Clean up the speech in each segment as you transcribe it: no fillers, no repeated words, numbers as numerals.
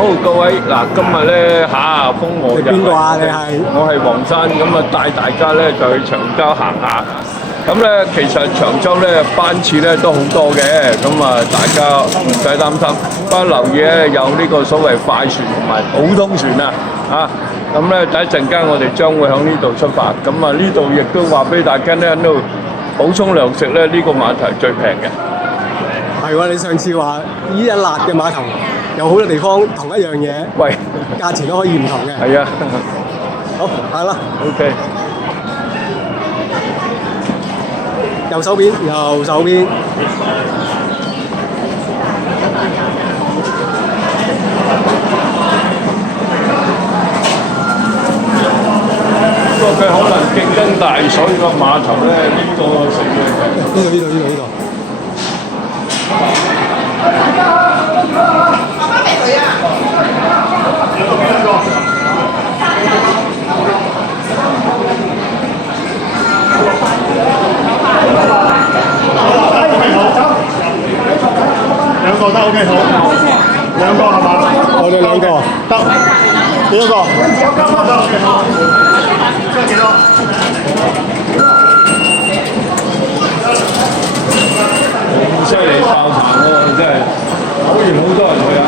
好，各位嗱，今日咧下風和日麗，邊個啊？你係？我係黃生，咁啊帶大家咧就去長洲行下。咁咧其實長洲咧班次咧都好多嘅，咁啊大家唔使擔心。不過留意咧有呢個所謂快船同埋普通船啊，咁咧第一陣間我哋將會喺呢度出發。咁啊呢度亦都話俾大家咧喺度補充糧食咧，呢個碼頭係最平嘅。係喎，你上次話呢一辣嘅碼頭有好多地方同一樣嘢，喂，價錢都可以唔同嘅。係啊，好，行啦。OK。右手邊，右手邊。不過佢可能競爭大，所以個碼頭咧呢個食嘅。呢度。兩個得 OK 好，兩個係嘛？我哋兩個得，幾多個？兩個得 OK 好，即係幾多？咁犀利爆棚喎！真係，果然好多人去啊！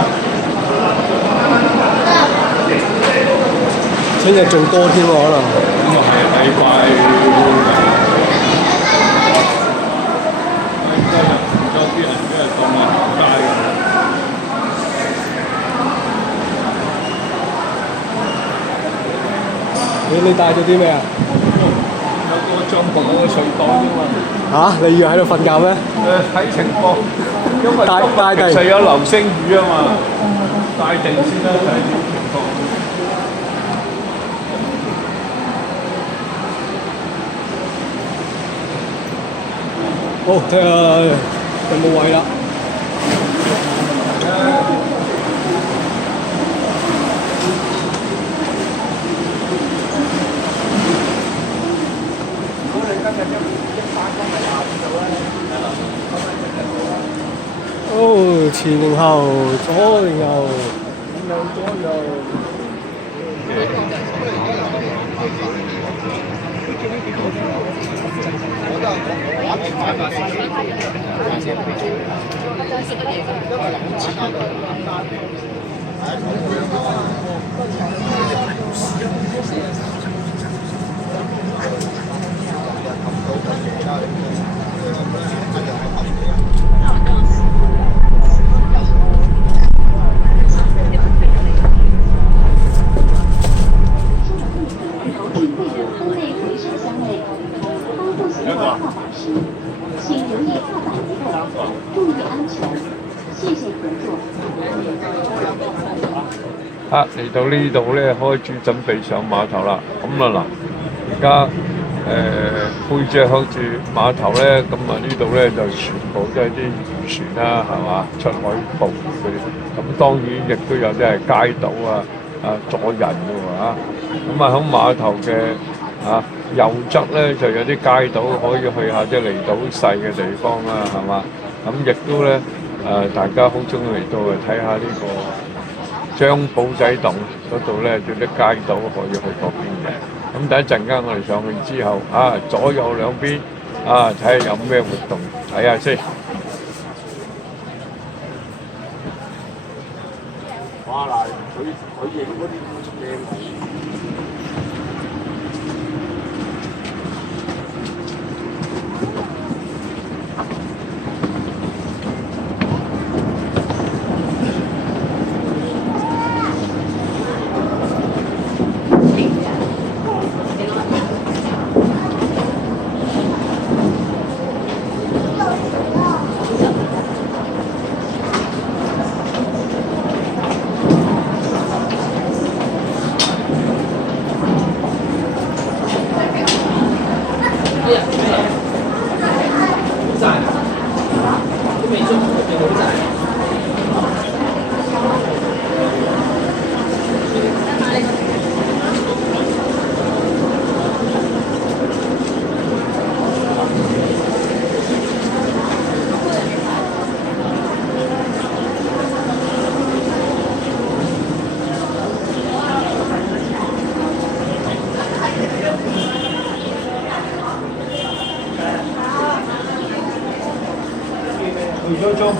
聽日仲多添喎，可能。咁啊係禮拜啲人都係當係行街嘅。你帶咗啲咩啊？有個帳篷，有個睡袋啫嘛。嚇！你以為喺度瞓覺咩？睇情況，因為今日其實有流星雨啊嘛，帶定先啦，睇點情況。好，睇下有冇位啦。哦，前定後，左定右，左右。嚟到呢度咧，開始準備上碼頭啦。咁啦嗱，而家背脊向住碼頭咧，咁啊呢度咧就全部都係啲漁船啦，係嘛？出海捕嗰啲。咁當然亦都有啲係街渡阻人嘅喎。咁啊喺碼頭嘅右側咧就有啲街渡可以去下啲離島細嘅地方啦，係嘛？咁亦都咧大家好中意嚟到睇下呢個張寶仔洞嗰度咧，有啲街道可以去嗰邊嘅。咁第一陣間我哋上去之後，左右兩邊睇下有咩活動，睇下先。哇！嗱，佢影嗰啲靚喎。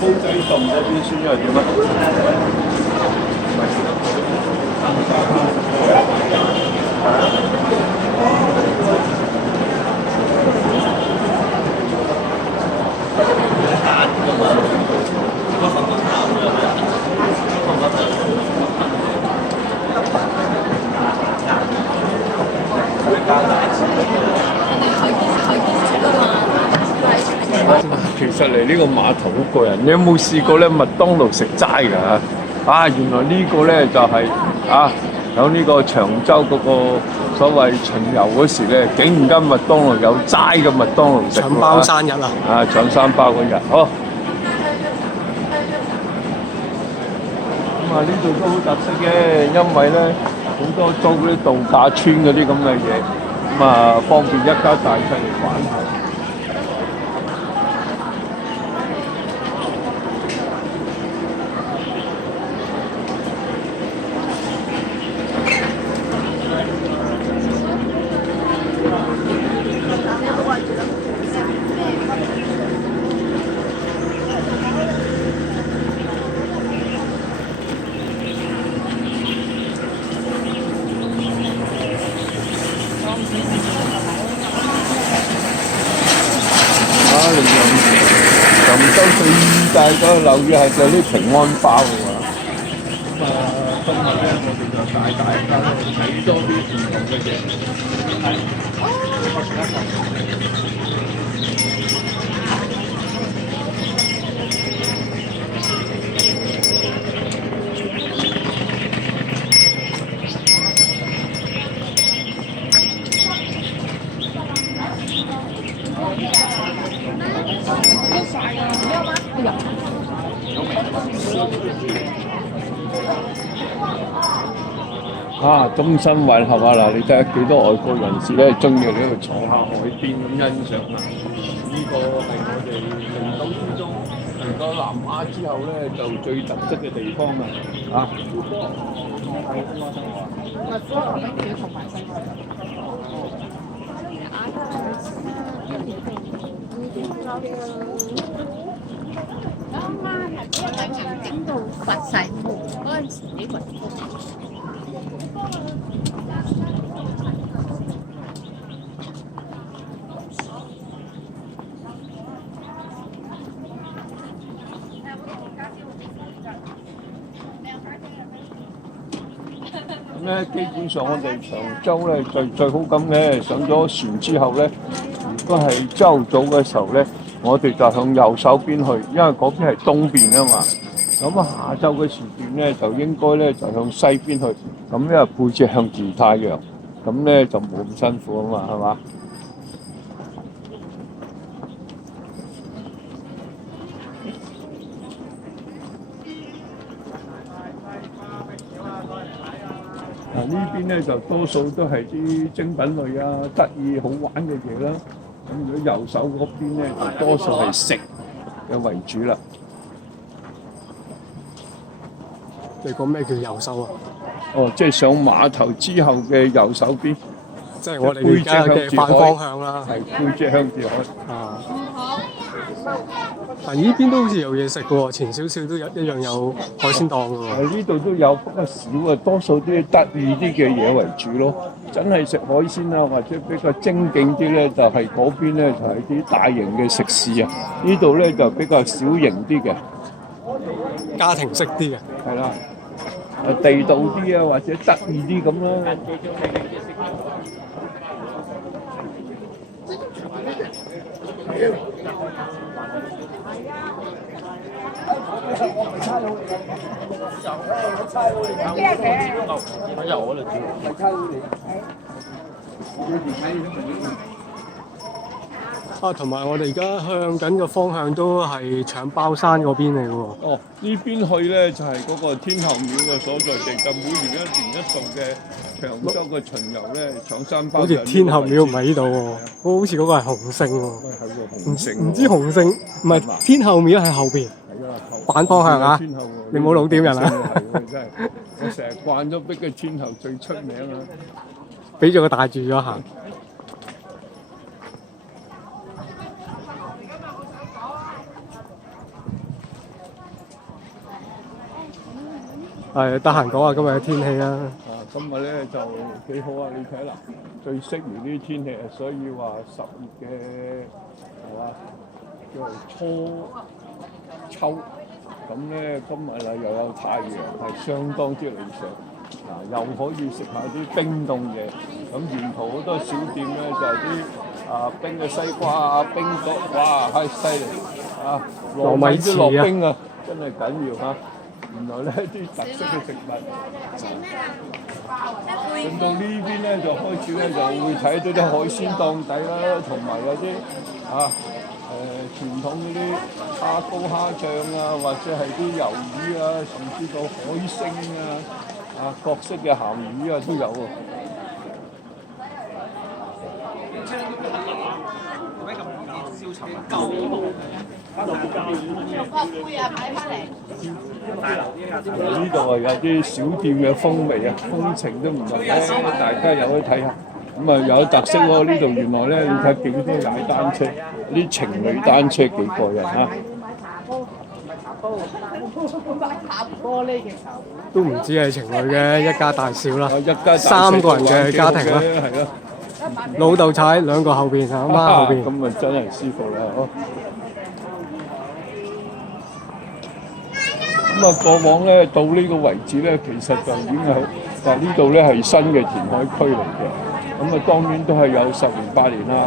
煲仔凍嗰邊先係點啊？其實嚟呢個碼頭好過癮，你有冇試過咧麥當勞食齋㗎？啊，原來呢個咧就係、有呢個長洲嗰個所謂巡遊嗰時咧，竟然間麥當勞有齋嘅麥當勞食喎！搶包生日啊！搶三包嗰日，好。咁呢度都好特色嘅，因為咧好多租嗰啲度假村嗰啲咁嘅嘢，方便一家大細嚟玩下。泉州最大個留意係就啲平安包喎。今日咧我哋就帶大家睇多啲唔同嘅嘢。中新混合啊！嗱，你睇下幾多外國人士咧中意喺度坐下海邊咁欣賞啊！呢個係我哋離島之中，除咗南亞之後咧，就最特色嘅地方啊！整到發晒毛嗰陣時，你雲咁咧，基本上我哋長洲咧最好咁嘅，上咗船之後咧，如果係朝早嘅時候咧，我哋就向右手邊去，因為嗰邊係東邊啊嘛。咁下晝嘅時段咧，就應該咧就向西邊去，咁因為背脊向住太陽，咁咧就冇咁辛苦啊嘛，係嘛？呢邊咧就多數都係啲精品類啊、得意好玩嘅嘢啦。咁如果右手嗰邊咧，就多數係食嘅為主啦。你講咩叫右手啊？哦，即係上碼頭之後嘅右手邊，即係我哋而家嘅反方向啦。係背脊向住海。但呢邊都好似有嘢食嘅喎，前少少都一樣有海鮮檔嘅喎。呢度都有，不過少啊，多數都係得意啲嘅嘢為主咯。真係食海鮮啊，或者比較精勁啲咧，就係嗰邊咧就係啲大型嘅食肆啊。呢度咧就比較小型啲嘅，家庭式啲嘅。係啦，地道啲啊，或者得意啲咁咯。同埋我哋而家向緊嘅方向都係搶包山嗰邊嚟嘅喎。哦，呢邊去咧就係嗰個天后廟嘅所在地，就每年一度嘅長洲嘅巡遊咧，搶三包。好似天后廟唔喺呢度喎，好似嗰個係洪聖喎。唔知洪聖唔係天后廟喺後邊。反方向啊！你冇老點人啊！真係，我成日慣咗逼嘅天后最出名啦。俾咗個大住咗行。係得閒講下今日嘅天氣啦。今日咧就幾好啊！你睇啦，最適宜呢啲天氣啊，所以話10月嘅係嘛，叫做初秋。咁咧今日啊又有太陽，係相當之理想。又可以食下啲冰凍嘢。咁沿途好多小店咧就係啲冰嘅西瓜啊、冰角，哇，係犀利啊！糯米都落冰啊，真係緊要嚇。原來咧啲特色嘅食物。咁到呢邊咧就開始咧就會睇到啲海鮮檔底啦，同埋有啲傳統嗰啲蝦膏蝦醬啊，或者係啲魷魚啊，甚至到海星各式嘅鹹魚啊都有喎。呢度啊有啲小店嘅風味啊，風情都唔同咧，大家有去睇下。咁啊有特色喎！呢度原來咧，你睇幾多踩單車，啲情侶單車幾過癮啊！都唔止係情侶嘅，一家大小啦，一家大3個人嘅家庭啦，係咯。老豆踩，2個後邊，阿媽後邊。咁啊真係舒服啦！咁啊過往咧到呢個位置咧，其實就已經係嗱呢度咧係新嘅填海區嚟嘅。咁啊當然都係有10年8年啦，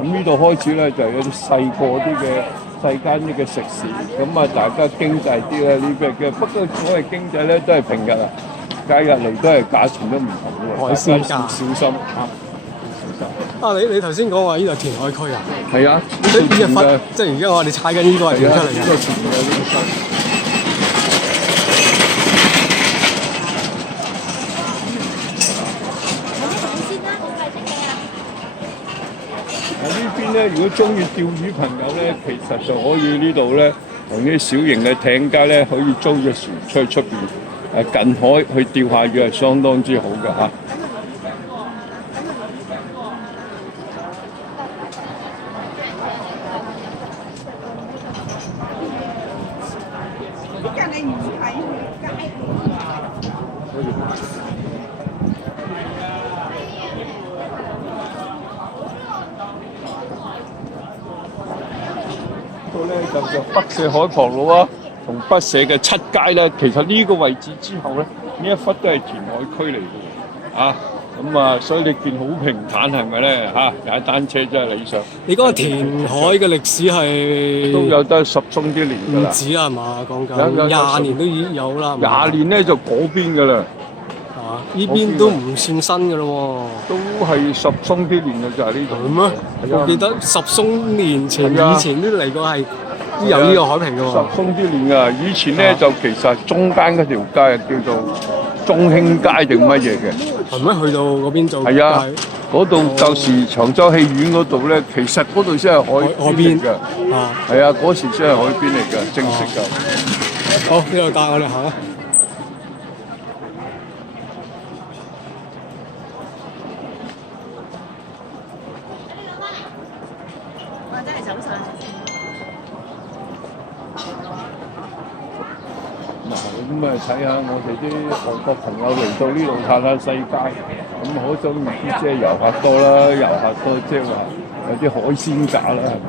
咁呢度開始咧就有啲細個啲嘅細間啲嘅食肆，咁啊大家經濟啲啦呢邊嘅，不過所謂經濟咧都係平日啊，假日嚟都係價錢都唔同嘅，海鮮價小心嚇。你頭先講話呢度填海區啊？係啊，呢一忽即係而家我哋踩緊呢個係填出嚟嘅。呢邊咧，如果中意釣魚朋友咧，其實就可以呢度咧，同啲小型嘅艇家咧，可以租隻船出去出邊近海去釣下魚，係相當之好嘅嚇。就北社海傍路啊，同北社嘅7街咧，其實呢個位置之後咧，呢一忽都係填海區嚟嘅，咁啊，所以你見好平坦係咪咧？踩單車真係理想。你嗰個填海嘅歷史係都有得10鬆啲年㗎啦。唔止啊嘛，講緊20年都已經有啦。20年咧就嗰邊㗎啦。呢邊都唔算新㗎咯喎。都係10鬆啲年嘅就係呢度。係咩？我記得10鬆年前以前都嚟過係。都有呢個海平嘅喎，10鬆啲年㗎。以前咧就其實中間嗰條街叫做中興街定乜嘢嘅。係咩？去到嗰邊做？係啊，嗰度舊時長洲戲院嗰度咧，其實嗰度先係海邊嚟㗎。係啊，嗰時先係海邊嚟㗎，正式㗎。好，呢度帶我哋行啊！我真係走晒。咁啊，睇下我哋啲外國朋友嚟到呢度嘆下世界，咁可想而知即係遊客多啦，遊客多即係話有啲海鮮價啦，係咪？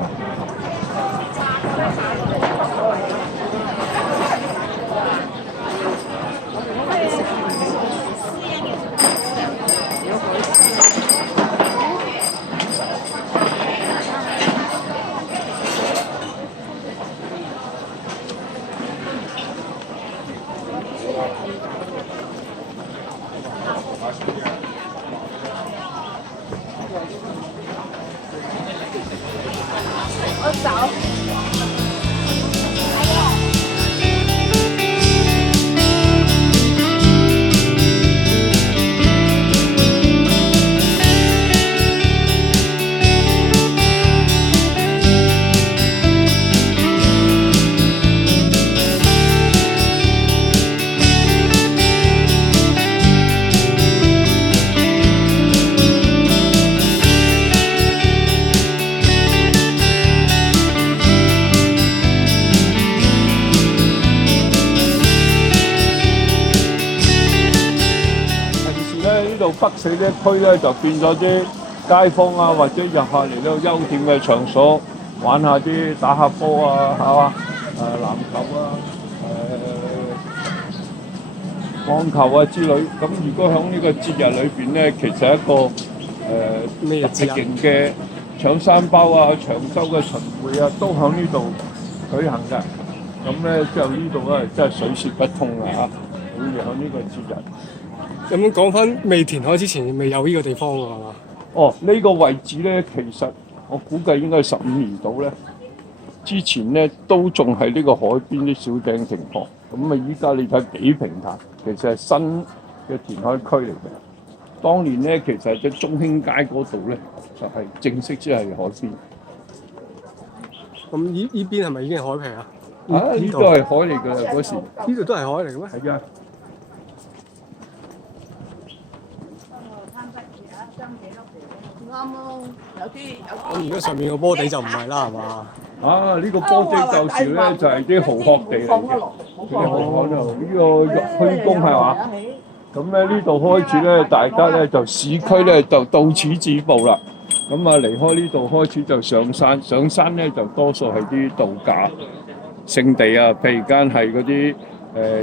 度北死呢一區咧就變咗啲街坊啊，或者入客嚟到休憩嘅場所，玩下啲打下波啊，係嘛？籃球啊，網球啊之類。咁如果喺呢個節日裏邊咧，其實一個咩直營嘅搶山包啊、長洲嘅巡迴啊，都喺呢度舉行嘅。咁咧就呢度咧真係水泄不通啊！嚇，會喺呢個節日。咁講翻未填海之前，未有呢個地方㗎係嘛？哦，呢、個位置咧，其實我估計應該係15年到咧。之前咧都仲係呢個海邊啲小艇停泊，咁啊依家你睇幾平坦，其實係新嘅填海區嚟嘅。當年咧，其實喺中興街嗰度咧，就係、正式即係海邊。咁呢邊係咪已經係海皮啊？呢度係海嚟㗎嗰時。呢度都係海嚟嘅咩？係啊。啱咯，有啲。咁而家上面個波地就唔係啦，係嘛？呢、個波地舊時咧就係啲蠔殼地嚟嘅，啲蠔殼就呢個玉虛宮係嘛？咁咧呢度開始咧，大家咧就市區咧就到此止步啦。咁啊離開呢度開始就上山，上山咧就多數係啲度假勝地啊，譬如間係嗰啲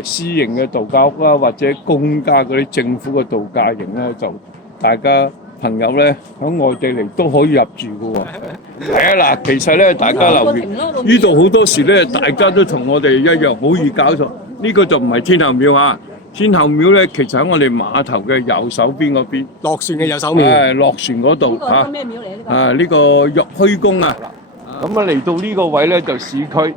私營嘅度假屋啦，或者公家嗰啲政府嘅度假營咧，就大家朋友咧喺外地嚟都可以入住嘅喎。係啊嗱，其實咧大家留意呢度好多時咧，大家都同我哋一樣好易搞錯。呢、個就唔係天后廟啊，天后廟咧其實喺我哋碼頭嘅右手邊嗰邊。落船嘅右手面。落船嗰度嚇。咩廟嚟呢個？呢個玉虛宮啊。咁啊嚟到呢個位咧就市區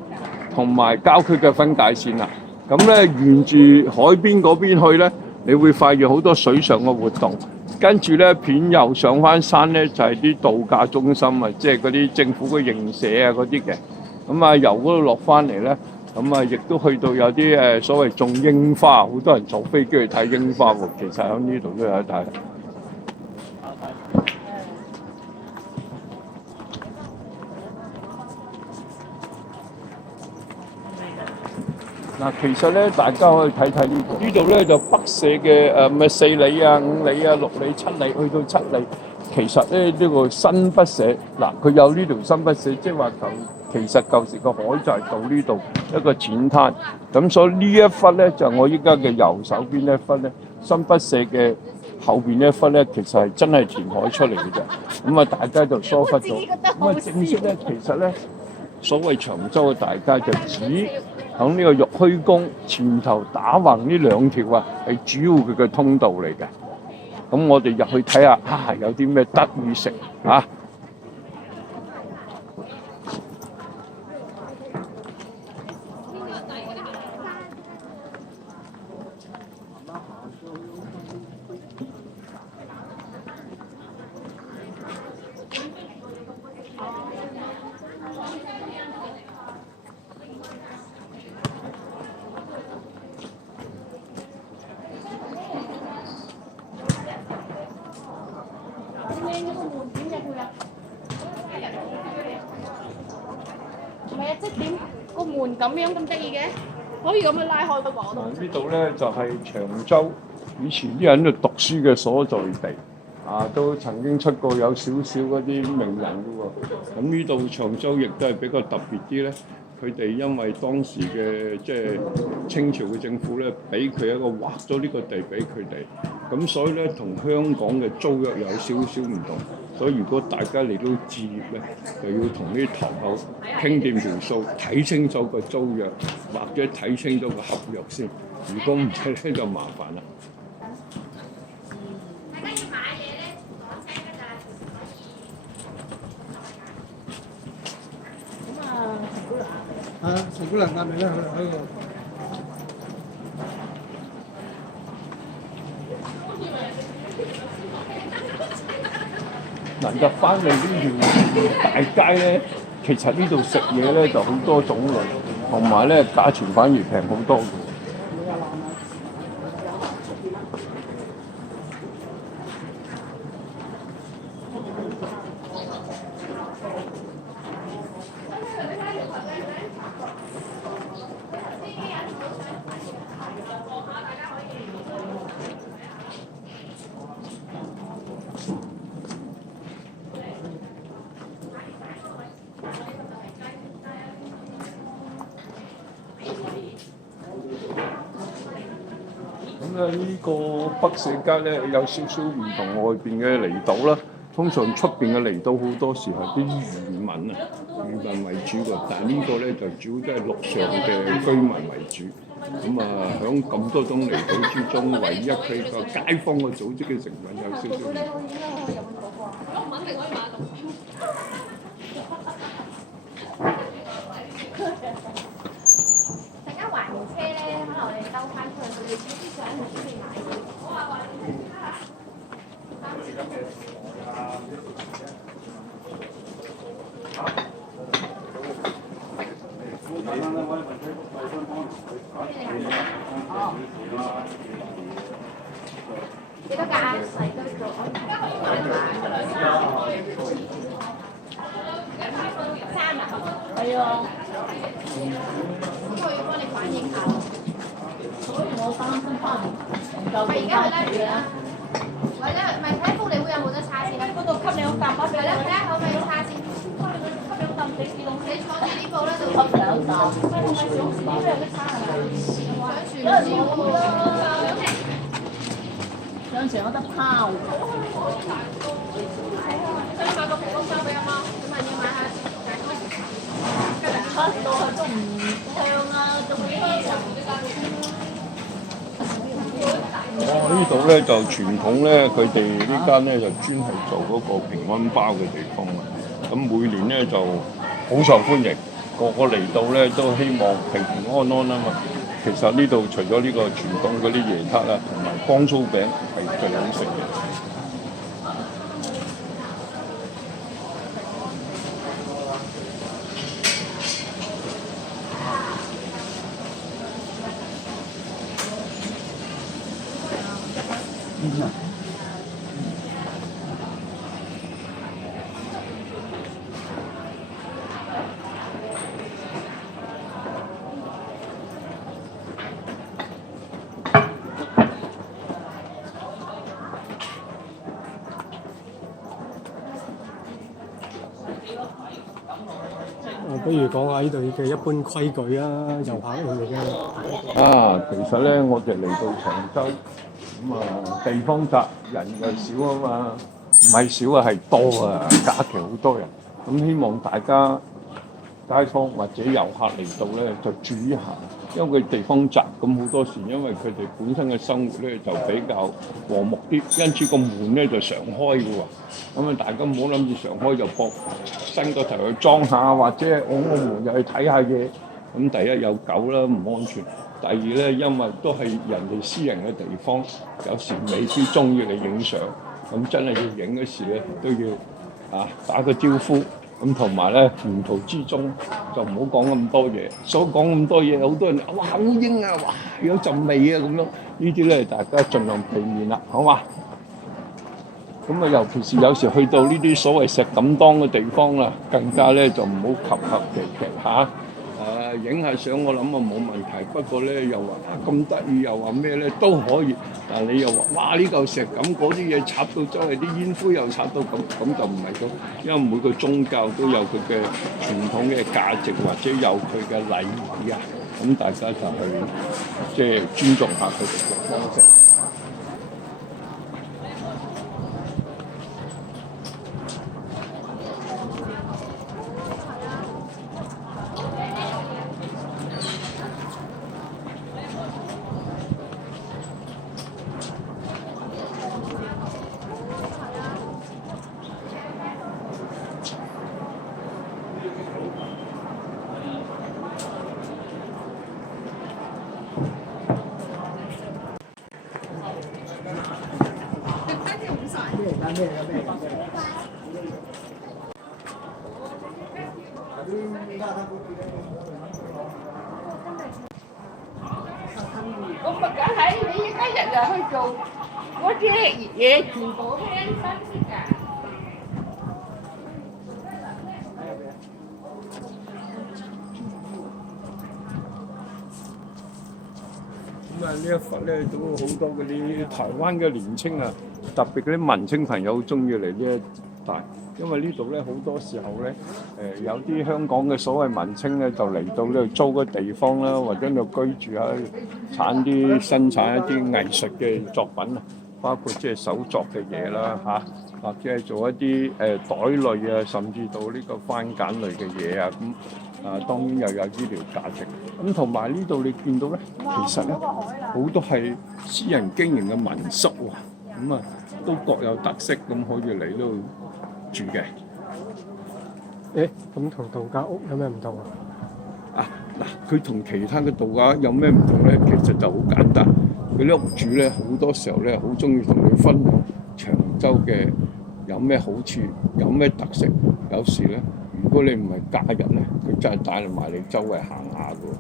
同埋郊區嘅分界線啦。咁咧沿住海邊嗰邊去咧，你會發現好多水上嘅活動。跟住咧片右上翻山咧就係、啲度假中心啊，即係嗰啲政府嘅營舍啊嗰啲嘅。咁啊由嗰度落翻嚟咧，咁啊亦都去到有啲所謂種櫻花，好多人坐飛機去睇櫻花喎。其實喺呢度都有得睇。嗱，其實咧，大家可以睇睇呢度。呢度咧就北社嘅咩4里啊、5里啊、6里、7里，去到7里。其實咧呢個新北社，嗱佢有呢條新北社，即係話其實舊時個海就係到呢度一個淺灘。咁所以呢一忽咧就我依家嘅右手邊呢一忽咧，新北社嘅後邊呢一忽咧，其實係真係填海出嚟嘅啫。咁啊，大家就疏忽咗。咁啊，正式咧，其實咧。所謂長洲嘅大街就指喺呢個玉虛宮前頭打橫呢兩條啊，係主要佢嘅通道嚟嘅。咁我哋入去睇下，有啲咩得意食啊！唔係啊，即係點個門咁樣咁得意嘅，可以咁樣拉開個網度。呢度咧就係長洲以前啲人喺度讀書嘅所在地，都曾經出過有少少嗰啲名人嘅喎。咁呢度長洲亦都係比較特別啲咧。佢哋因為當時嘅即係清朝嘅政府咧，俾佢一個劃咗呢個地俾佢哋，咁所以咧同香港嘅租約有少少唔同。所以如果大家嚟到置業咧，就要同啲頭口傾掂條數，睇清楚個租約，或者睇清楚個合約先。如果唔係咧，就麻煩啦。陳姑娘啱未咧？喺度。入翻嚟呢條大街咧，其實呢度食嘢咧就好多種類，同埋咧價錢反而平好多嘅。咁咧呢個北社街咧有少少唔同外邊嘅離島啦。通常出邊嘅離島好多時係啲漁民啊，漁民為主㗎，但係呢個咧就主要都係陸上嘅居民為主。咁啊，響咁多種離島之中，唯一佢個街坊嘅組織嘅成分有少少唔同。陣間還完車咧，可能我哋兜翻出去，佢哋啲相係出面買嘅。幾多格啊？細都做，3啊？係啊。咁我要幫你反映下咯。我擔心翻唔夠。咪而家去拉住啦。或者咪睇福利會有冇得叉先？嗰度吸兩啖啊！係啦，睇下可唔可以叉先？吸兩啖你坐住呢部啦，就吸兩啖。喂，係咪想薯條都有得叉係咪？想薯條啦。上次有得拋。想買個皮公包俾阿媽，咁咪要買下出到去都唔香啦，仲要香。呢度咧就傳統咧，佢哋呢間咧就專係做嗰個平安包嘅地方啦。咁每年咧就好受歡迎，個個嚟到咧都希望平平安安啊嘛。其實呢度除咗呢個傳統嗰啲椰撻啊，同埋光酥餅係最好食嘅。不如講下呢度嘅一般規矩啊，遊客嚟嘅。啊，其實咧，我哋嚟到長洲，咁啊地方窄，人又少啊嘛，唔係少啊，係多啊，假期好多人。咁希望大家街坊或者遊客嚟到咧，就注意下，因為佢地方窄，咁好多時因為佢哋本身嘅生活咧就比較和睦啲，因此個門咧就常開嘅喎。咁啊，大家唔好諗住常開就搏伸個頭去裝下，或者我個門入去睇下嘢。咁第一有狗啦，唔安全；第二咧，因為都係人哋私人嘅地方，有時未必中意你影相。咁真係要影嗰時咧，都要打個招呼。咁同埋咧，沿途之中就唔好講咁多嘢。所講咁多嘢，好多人哇烏蠅啊，哇有陣味啊咁樣。呢啲咧，大家盡量避免啦，好嘛？咁啊，尤其是有時去到呢啲所謂石敢當嘅地方啦，更加咧就唔好及其嚇。影下相我諗啊冇問題，不過咧又話咁得意，又話咩咧都可以，但係你又話哇呢嚿石咁嗰啲嘢插到周圍啲煙灰又插到咁就唔係咁，因為每個宗教都有佢嘅傳統嘅價值或者有佢嘅禮儀啊，咁大家就去即係尊重下佢哋嘅方式。咁咪梗係你一日去做嗰啲嘢，全部都係新鮮㗎。咁啊，呢一忽咧都好多嗰啲台灣嘅年青啊，特別嗰啲文青朋友好中意嚟呢大，因為呢度咧好多時候咧有啲香港嘅所謂文青咧就嚟到呢度租個地方啦，或者喺度居住啊，生產一啲藝術嘅作品啊，包括即係手作嘅嘢啦嚇，或者係做一啲袋類啊，甚至到呢個番梘類嘅嘢啊咁。當然又有醫療價值，咁同埋呢度你見到咧，其實咧好多係私人經營嘅民宿喎，咁都各有特色，咁可以嚟呢度住嘅。咁同度假屋有咩唔同啊？佢同其他嘅度假有咩唔同咧？其實就好簡單，佢啲屋主咧好多時候咧好中意同你分享長洲嘅有咩好處，有咩特色，有時咧。如果你唔係假日咧，佢真係帶埋你周圍行下嘅喎。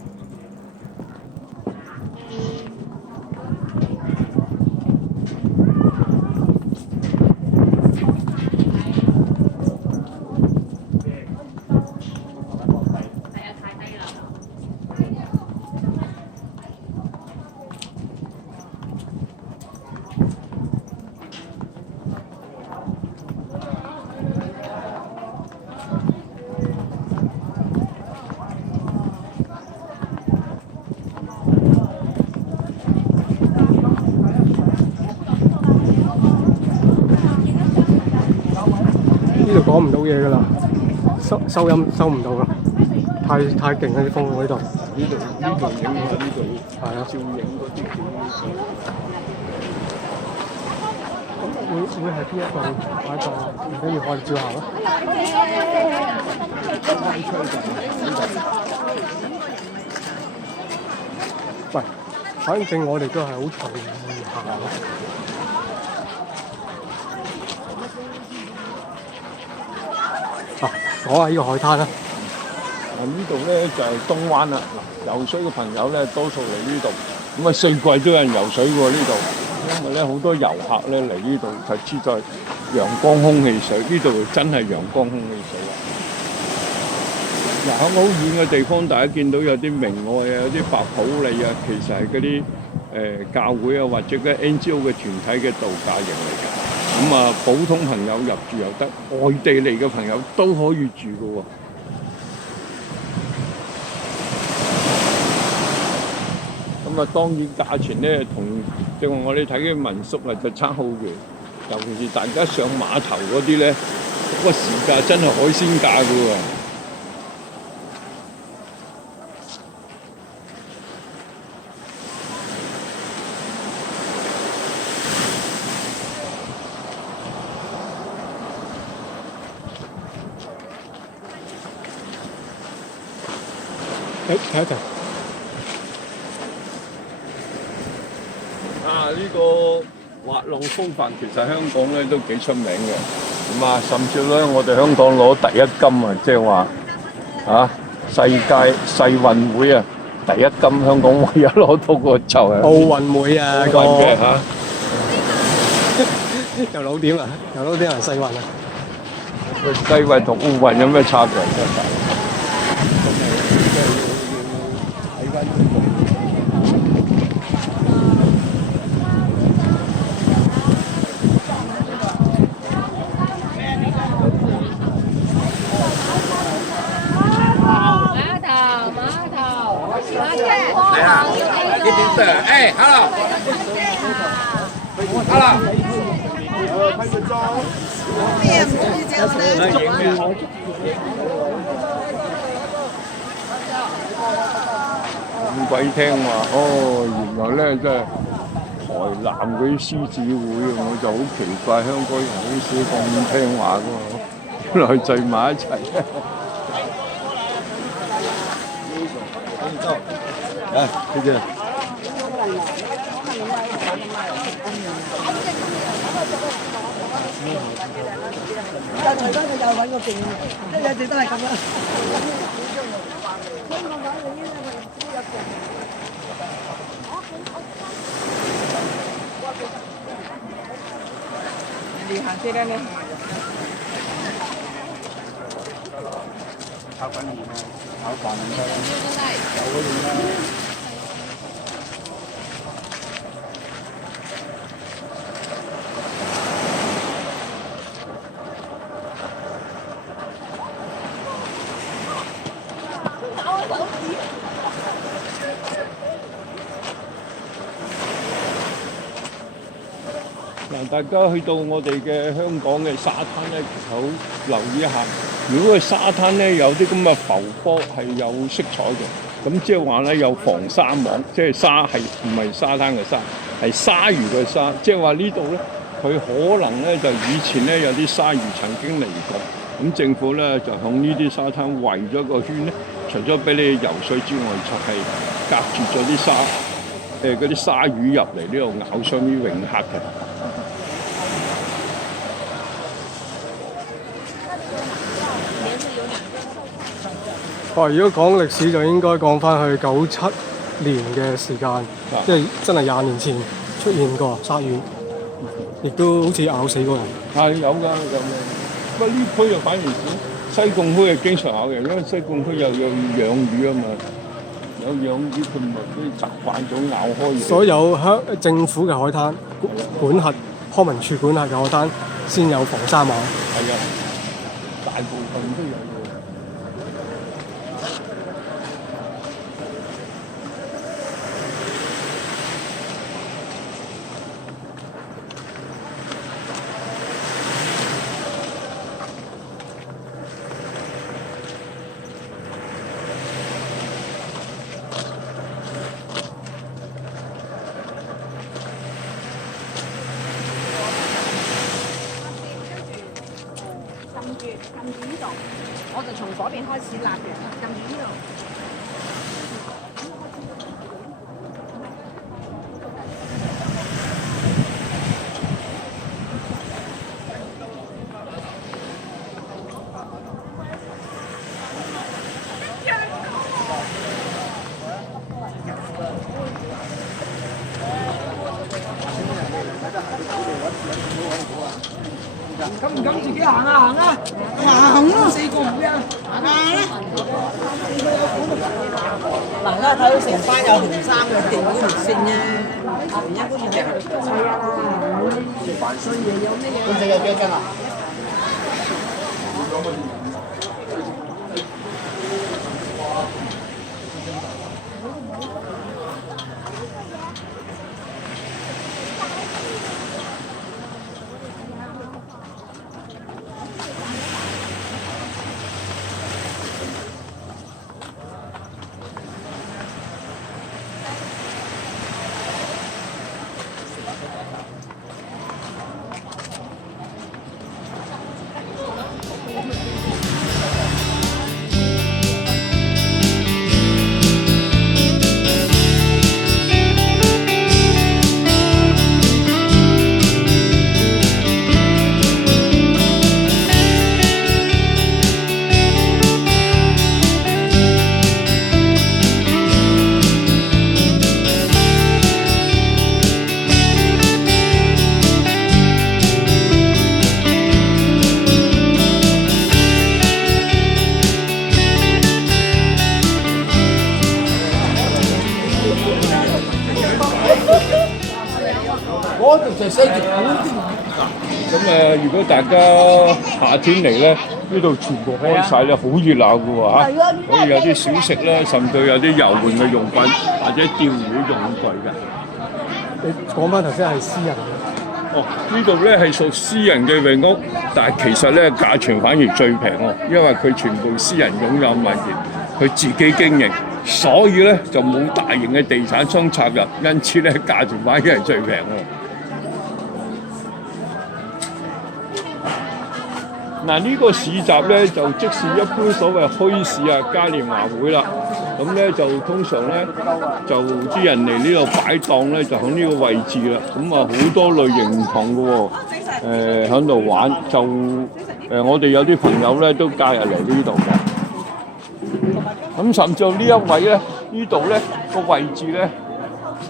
呢度講唔到嘢㗎啦，收音收唔到啦，太勁啦啲風喺度。呢度影下呢度，係啊，照影嗰啲景。會係邊一個擺檔？跟住我哋照下啦。喂，反正我哋都係好隨意行咯。講下呢個海灘啦。呢度咧就係東灣啦。游水嘅朋友咧多數嚟呢度，咁四季都有人游水喎呢度。因為咧好多遊客咧嚟呢度就知在陽光空氣水，呢度真係陽光空氣水啊！喺好遠嘅地方，大家見到有啲明愛啊，有啲白普利啊，其實係嗰啲教會啊或者嘅 NGO 嘅團體嘅度假營嚟嘅。普通朋友入住又得，外地嚟嘅朋友都可以住嘅喎。當然價錢咧同正話我哋睇嘅民宿就差好遠，尤其是大家上碼頭嗰啲咧，個時價真係海鮮價嘅喎。睇一陣。呢個滑浪風帆其實香港咧都幾出名嘅，甚至咧我哋香港攞第一金啊，即係話世界世運會啊，第一金香港唯一攞到個就係奧運會啊，個嘅又老點啊，又老點係世運啊！世運同奧運有咩差別？hello， 拍個照。咁鬼聽話，原來咧即係台南嗰啲獅子會，我就好奇怪香港人好少咁聽話噶嘛，原來聚埋一齊。謝謝。但係咧，佢又揾個勁，一日直都係咁啦。你行先啦，你。炒粉麵啊，炒飯咁得啦，有嗰種啦。嗱，大家去到我哋嘅香港嘅沙灘咧，其實好留意一下。如果個沙灘咧有啲咁嘅浮波係有色彩嘅，咁即係話咧有防沙網，即係沙係唔係沙灘嘅沙，係鯊魚嘅沙。即係話呢度咧，佢可能咧就以前咧有啲鯊魚曾經嚟過，咁政府咧就向呢啲沙灘圍咗個圈咧，除咗俾你游水之外，就係隔住咗啲嗰啲鯊魚入嚟呢度咬傷啲泳客嘅。如果講歷史就應該講翻去97年嘅時間，即係真係20年前出現過鯊魚，亦都好似咬死過人。係有㗎。不過呢區就反而少，西貢區係經常咬人，因為西貢區又有養魚啊嘛，有養魚佢咪都習慣咗咬開嘢。所有政府嘅海灘管轄康文署管轄嘅海灘先有防沙網。係啊，大部分都有。撳住呢度，我就從嗰邊開始辣嘅，撳住呢度。敢唔敢自己行啊？行啊！行咯，4個唔驚，行啦！嗱，而家睇到成班有紅衫嘅定嗰條線啫，而家嗰條係啊，扮衰嘢有咩嘢？咁隻有幾多斤啊？咁如果大家夏天嚟咧，呢度全部開晒咧，好熱鬧嘅喎嚇，可以有啲小食啦，甚至有啲遊玩嘅用品或者釣魚用具嘅。你講翻頭先係私人嘅。哦，呢度咧係屬私人嘅泳屋，但係其實咧價錢反而最平喎，因為佢全部私人擁有物業，佢自己經營，所以咧就冇大型嘅地產商插入，因此咧價錢反而係最平喎。嗱，呢個市集咧就即是一般所謂墟市啊、嘉年華會啦。咁咧就通常咧就啲人嚟呢度擺檔咧就喺呢個位置啦。咁啊好多類型唔同嘅喎，喺度玩就我哋有啲朋友咧都加入嚟呢度嘅。咁甚至呢一位咧，呢度咧個位置咧，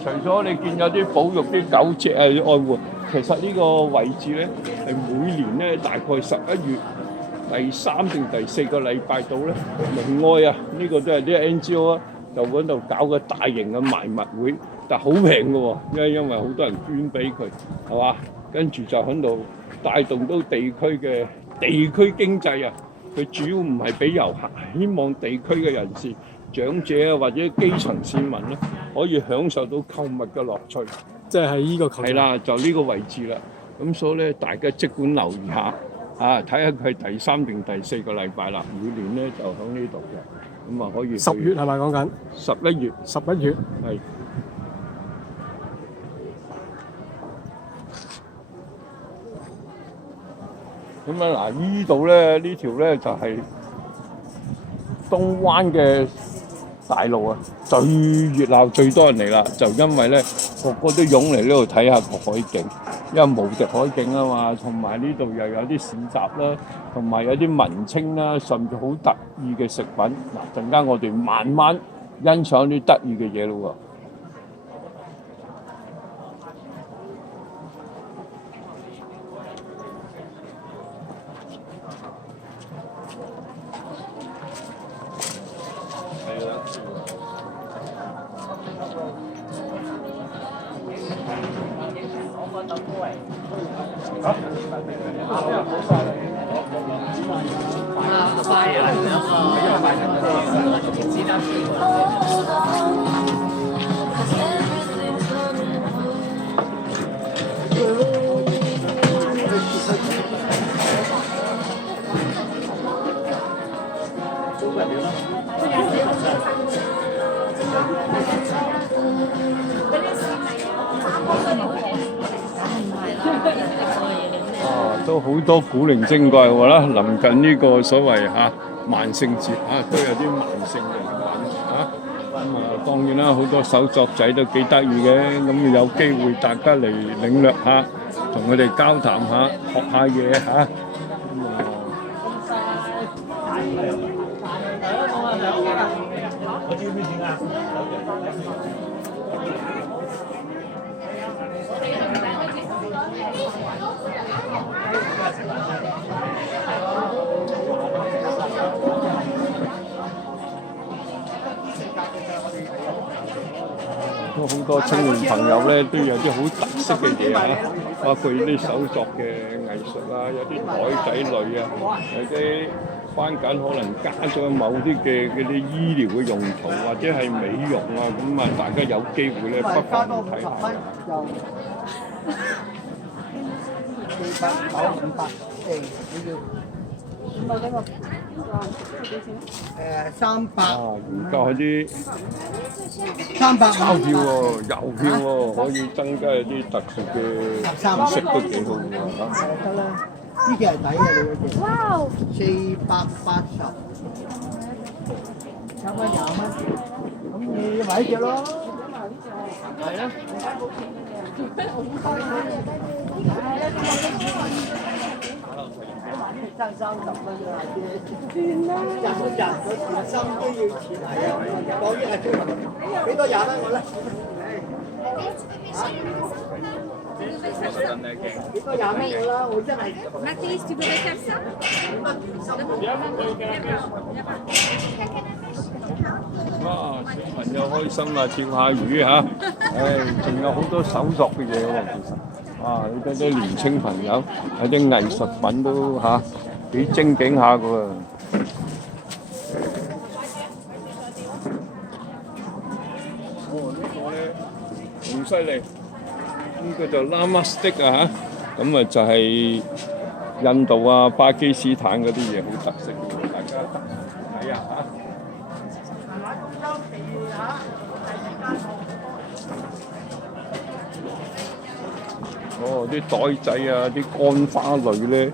除咗你見有啲保育啲狗隻啊愛護。其實呢個位置咧係每年咧大概11月第3定第4個禮拜度咧，明愛啊呢個都係啲 NGO 啊，就嗰度搞個大型嘅賣物會，但係好平嘅喎，因為好多人捐俾佢，係嘛？跟住就喺度帶動到地區經濟啊！佢主要唔係俾遊客，希望地區嘅人士、長者啊或者基層市民咧可以享受到購物嘅樂趣。即係喺呢個球場。係啦，就呢個位置啦。咁所以咧，大家即管留意下睇下佢係第3定第4個禮拜啦。每年咧就喺呢度嘅，咁啊可以10月係咪講緊11月？11月係。咁啊嗱，呢度咧呢條咧就係東灣嘅大路啊，最熱鬧最多人嚟啦，就因為咧個個都湧嚟呢度睇下個海景，因為無敵海景啊嘛，同埋呢度又有啲市集啦，同埋有啲文青啦，甚至好得意嘅食品。嗱，陣間我哋慢慢欣賞啲得意嘅嘢咯喎。都好多古靈精怪喎啦！臨近呢個所謂萬聖節都有啲萬聖人玩咁當然啦，好多手作仔都幾得意嘅，咁有機會大家嚟領略下，同佢哋交談下，學下嘢我知咩錢啊？都好多青年朋友咧，都有啲好特色嘅嘢包括啲手作嘅藝術有啲台仔類有啲番梘可能加咗某啲嘅嗰啲醫療嘅用途，或者係美容咁大家有機會咧，不妨睇下。300。研究下啲300鈔票郵票可以增加一啲特殊嘅知識都幾好得啦，呢件係抵嘅，你嗰件。哇！480，差唔多20蚊。咁你買呢隻咯。係啊。爭30蚊啊！算啦，人個全心都要錢係啊！講啲係最俾多20蚊我啦。俾多20蚊我啦，我真係。Mathis, tu peux faire ça? 小朋友開心啦，跳下魚仲有好多手作嘅嘢喎，其實。你睇啲年青朋友有啲藝術品都幾精警下㗎喎。呢個咧好犀利，呢個就 Lama Stick 咁就係印度巴基斯坦嗰啲嘢好特色嘅，大家睇下啲袋仔啲乾花類咧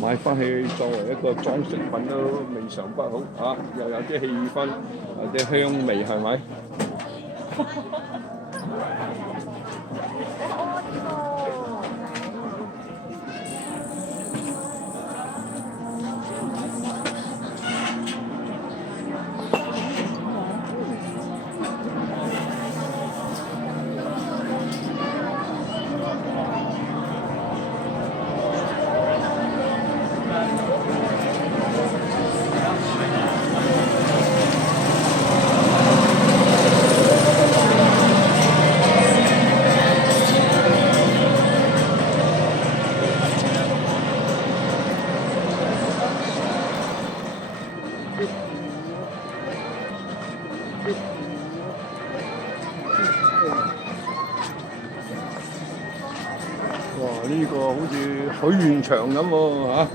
買翻去作為一個裝飾品都未嘗不好又有啲氣氛，有啲香味係咪？哇！呢、個好似許願牆咁喎嚇，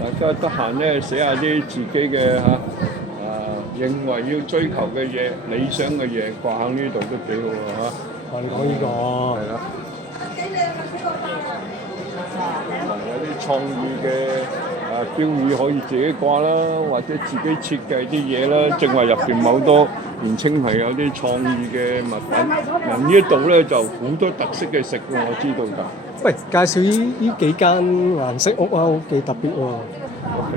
大家得閒咧寫下啲自己嘅認為要追求嘅嘢、理想嘅嘢掛喺呢度都幾好喎嚇。你講呢個係啦。有啲創意嘅標語可以自己掛啦，或者自己設計啲嘢啦。正話入邊某多年青係有啲創意嘅物品。嗱呢一度咧就好多特色嘅食喎，我知道㗎。喂，介紹呢幾間顏色屋啊，好幾特別喎。OK。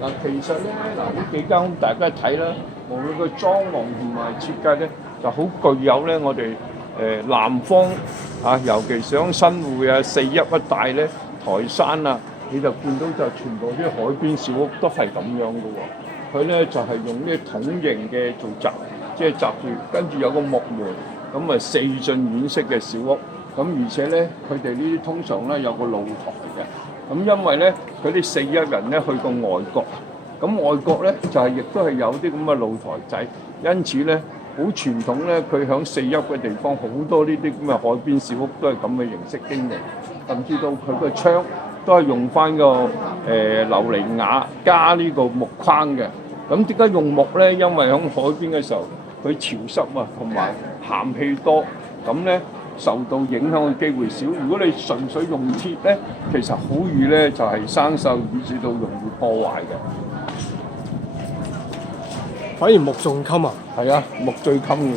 嗱，其實咧，呢幾間屋大家睇啦，無論個裝潢同埋設計咧，就好具有咧我哋南方尤其是響新會四邑一帶咧，台山啊，你就見到就全部啲海邊小屋都係咁樣嘅喎。佢咧就係用呢個筒形嘅做閘，即係閘住，跟住有個木門，咁啊四進院式嘅小屋。咁而且咧，佢哋呢啲通常咧有個露台嘅。咁因為咧，佢啲四邑人咧去過外國，咁外國咧就係亦都係有啲咁嘅露台仔，因此咧好傳統咧，佢響四邑嘅地方好多呢啲咁嘅海邊小屋都係咁嘅形式經營，甚至到佢個窗都係用翻個琉璃瓦加呢個木框嘅。咁點解用木咧？因為響海邊嘅時候，佢潮濕啊，同埋鹹氣多，咁咧受到影響嘅機會少。如果你純粹用鐵咧，其實好易咧就係生鏽，以至到容易破壞嘅。反而木仲襟啊！係啊，木最襟嘅。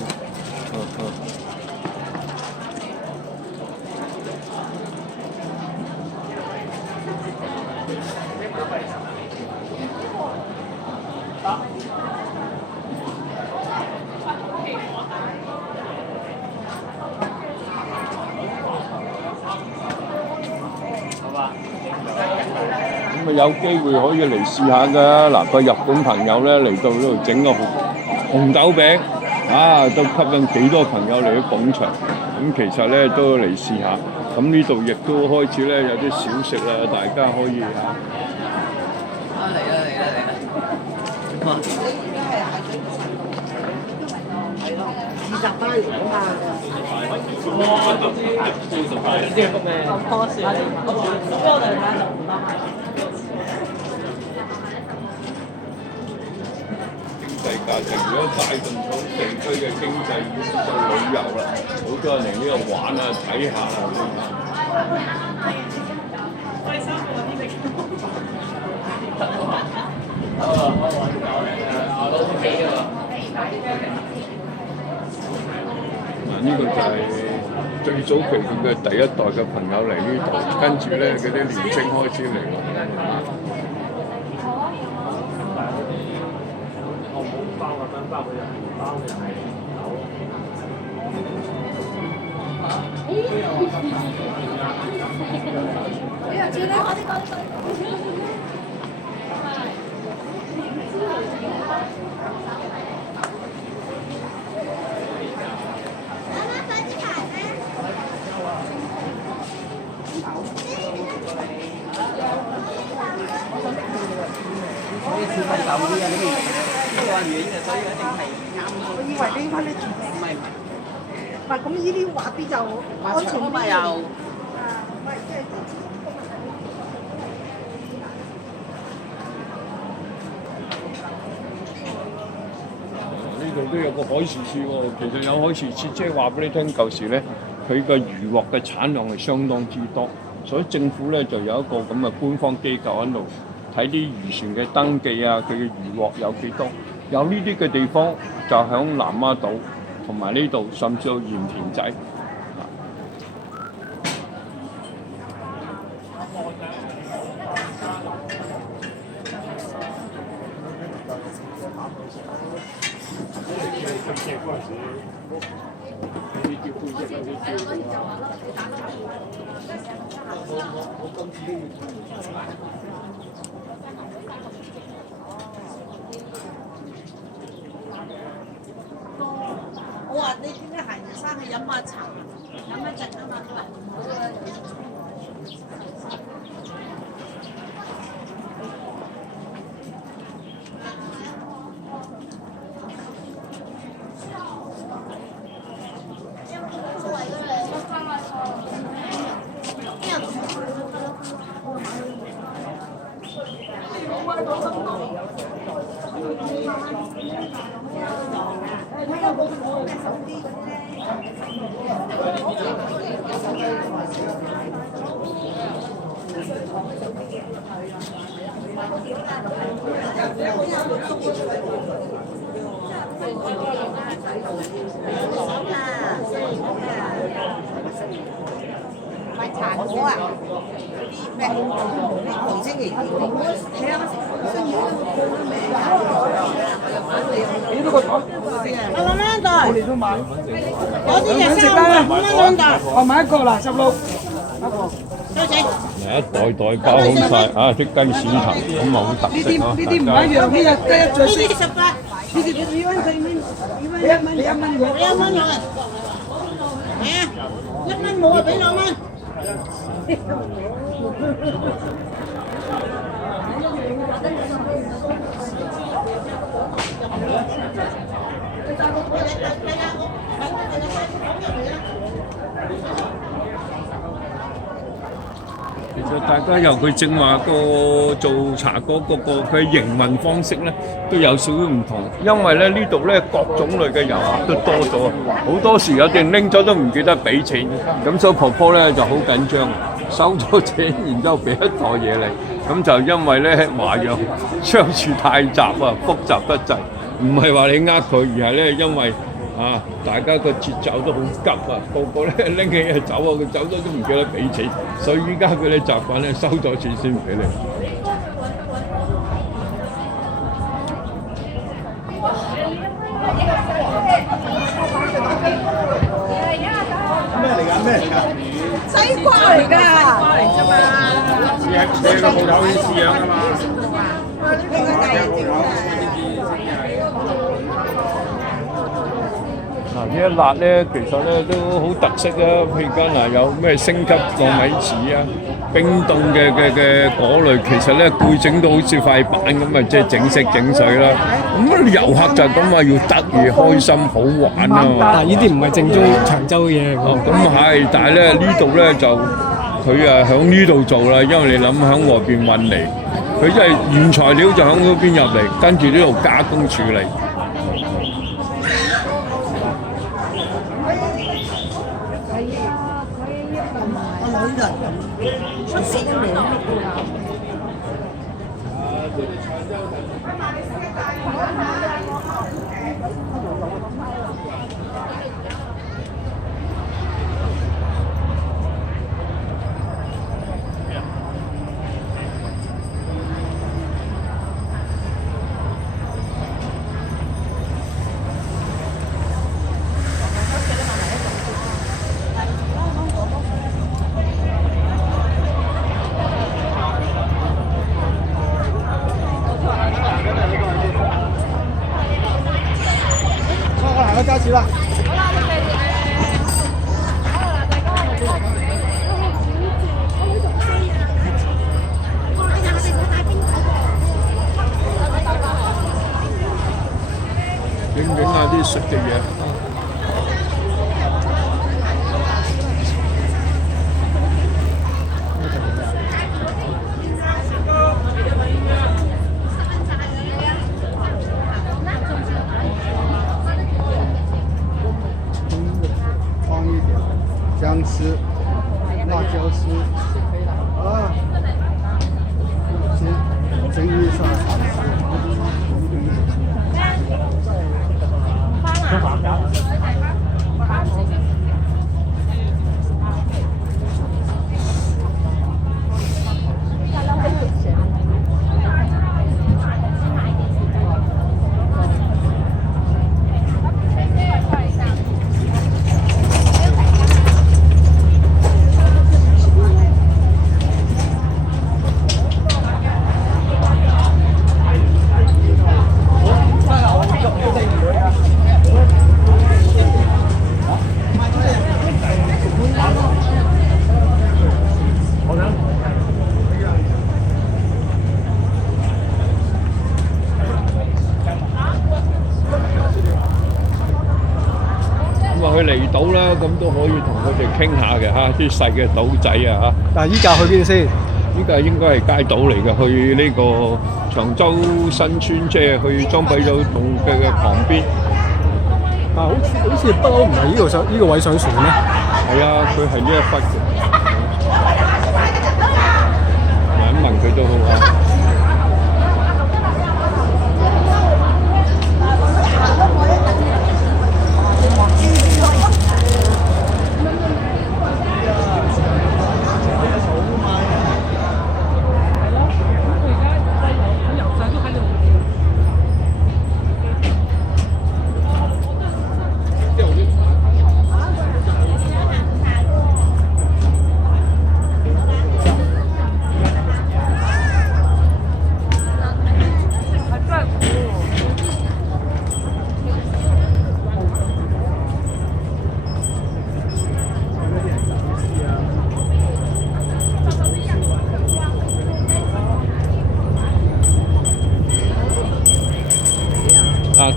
咁啊有機會可以嚟試下㗎。嗱，個日本朋友咧嚟到呢度整個紅豆餅，都吸引幾多朋友嚟到捧場。咁其實咧都嚟試下。咁呢度亦都開始咧有啲小食啦，大家可以嚟啦！20班嚟㗎嘛。經濟價值，如果帶動到地區嘅經濟，做旅遊啦，好多人嚟呢度玩啊、睇下呢個就係最早期嘅第一代嘅朋友嚟呢度，跟住咧嗰啲年青開始嚟玩。我以為呢啲唔係咁呢啲畫啲就安全啲又。呢度都有個海事處喎，其實有海事處，即係話俾你聽，舊時咧佢嘅漁獲嘅產量係相當之多，所以政府咧就有一個咁嘅官方機構喺度睇啲漁船嘅登記啊，佢嘅漁獲有幾多。有呢啲嘅地方就響南丫島同埋呢度，甚至到鹽田仔。我話你點解行人山去飲下茶，飲一陣啊嘛。買茶果啊！咩？逢星期二係啊，星期幾多個袋？6蚊一袋。我哋都買。嗰啲就5蚊兩袋。我買一個啦，16。多謝。一袋袋包好晒啊！啲雞閃頭咁啊，好特色啊！呢啲唔一樣，呢隻雞一最呢啲18，呢啲2蚊4蚊，2蚊1蚊我，1蚊我啊，係啊，1蚊冇啊，俾2蚊。其實大家由佢正話個做茶果嗰個佢營運方式咧，都有少少唔同。因為咧呢度咧各種類嘅遊客都多咗，好多時有啲人拎咗都唔記得俾錢，咁所以婆婆咧就好緊張，收咗錢然之後俾一袋嘢嚟，咁就因為咧華洋相處太雜啊，複雜得滯，唔係話你呃佢，而係咧因為大家個節奏都好急啊，個個咧拎起嘢走啊，佢走咗都唔記得俾錢，所以依家佢哋習慣咧收咗錢先俾你。咩嚟㗎？咩嚟㗎？西瓜嚟㗎，啫嘛。你個鋪頭試樣㗎嘛？呢個大人整㗎。呢一辣咧，其實咧都好特色啊！譬如講有咩升級糯米糍啊、冰凍嘅果類，其實咧會整到好似塊板咁啊，即係整色整水啦。咁遊客就咁話要得意、開心、好玩啊嘛。但係呢啲唔係正宗長洲嘅嘢。咁係，但係咧呢度咧就佢喺呢度做啦，因為你諗喺外邊運嚟，佢即係原材料就喺嗰邊入嚟，跟住呢度加工處理。出事都未。加錢啦！影唔影下啲熟嘅嘢？姜丝、辣椒丝，蒸鱼上。去離島啦，咁都可以同佢哋傾下嘅嚇，啲細嘅島仔啊嚇。但係依家去邊先？呢個應該係街道嚟嘅，去呢個長洲新村，即係去裝備島洞嘅旁邊。但好似不嬲唔係呢個位上船咩？係啊，佢係呢一忽嘅。問一問佢都好啊。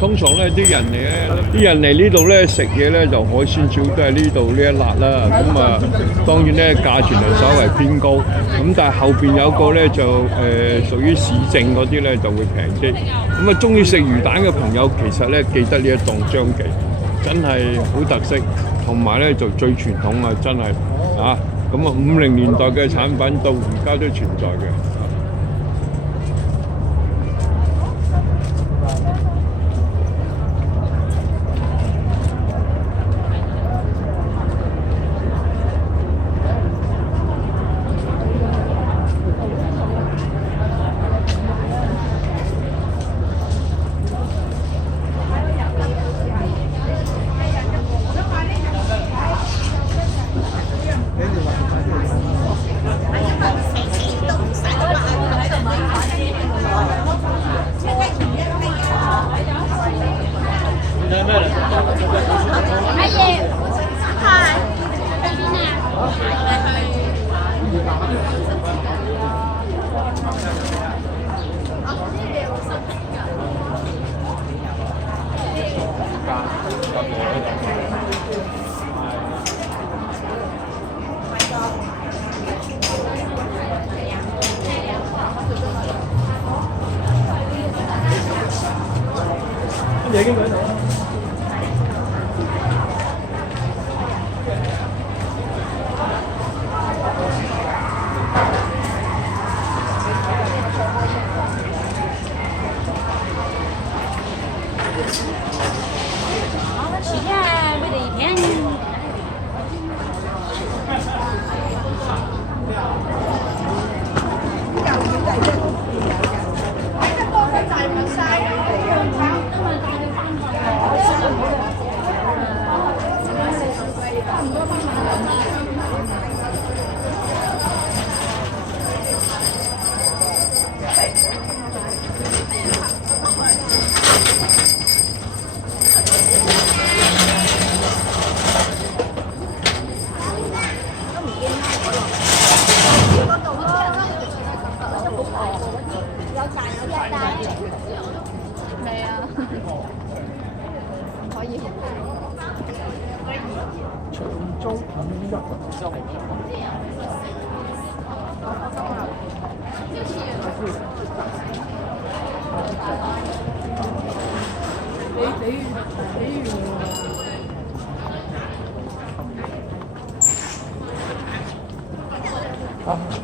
通常咧啲人嚟呢度咧食嘢咧就海鮮主要都係呢度呢一辣啦，咁啊當然咧價錢係稍為偏高，咁但係後邊有個咧就屬於市政嗰啲咧就會平啲，咁啊中意食魚蛋嘅朋友其實咧記得呢一檔張記，真係好特色，同埋咧就最傳統啊，真係啊，咁啊50年代嘅產品到而家都存在嘅。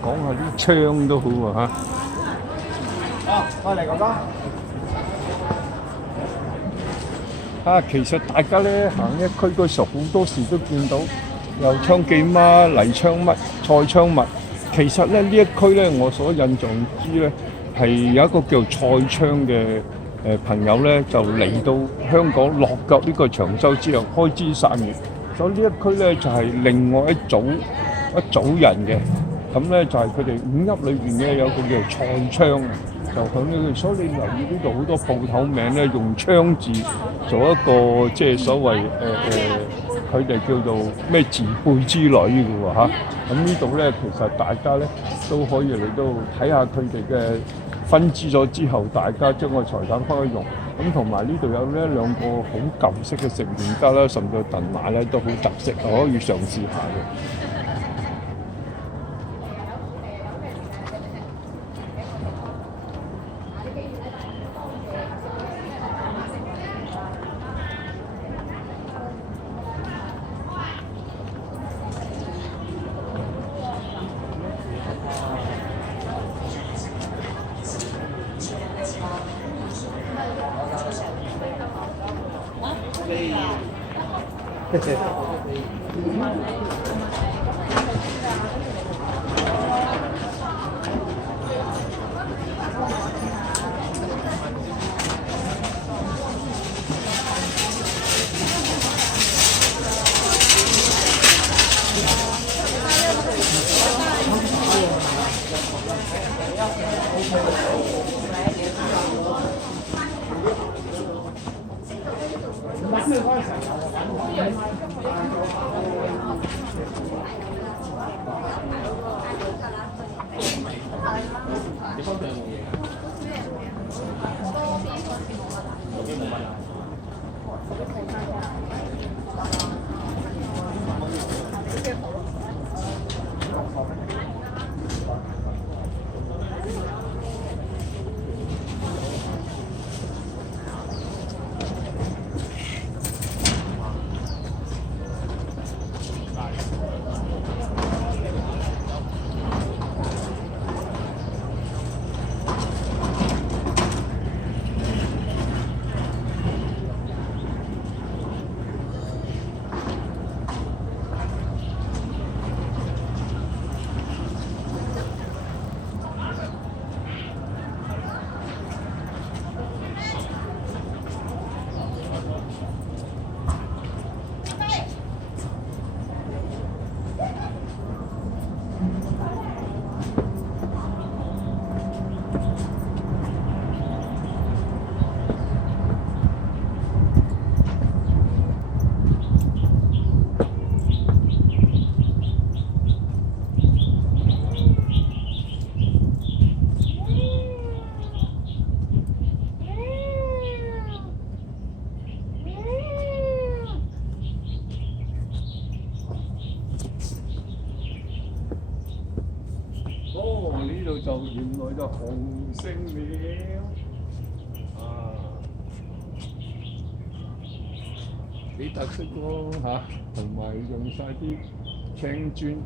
講下啲槍都好啊嚇！過嚟哥哥。其實大家咧行一區嗰時候，好多時都見到油槍記乜、泥槍乜、菜槍乜。其實咧呢一區咧，我所印象之咧係有一個叫菜槍嘅朋友咧，就嚟到香港落腳呢個長洲之後，開枝散葉。所以呢一區咧就係另外一組人嘅。咁咧就係佢哋五邑裏邊咧有個叫菜槍，就響呢度，所以你留意呢度好多鋪頭名咧用槍字做一個即係所謂佢哋叫做咩字輩之類嘅喎嚇。咁呢度咧其實大家咧都可以嚟到睇下佢哋嘅分支咗之後，大家將個財產開用。咁同埋呢度有呢兩個好舊式嘅食麵家啦，甚至燉奶咧都好特色，可以嘗試下嘅。哦，呢度就原來就洪聖廟啊，幾特色喎嚇，同埋用晒啲青磚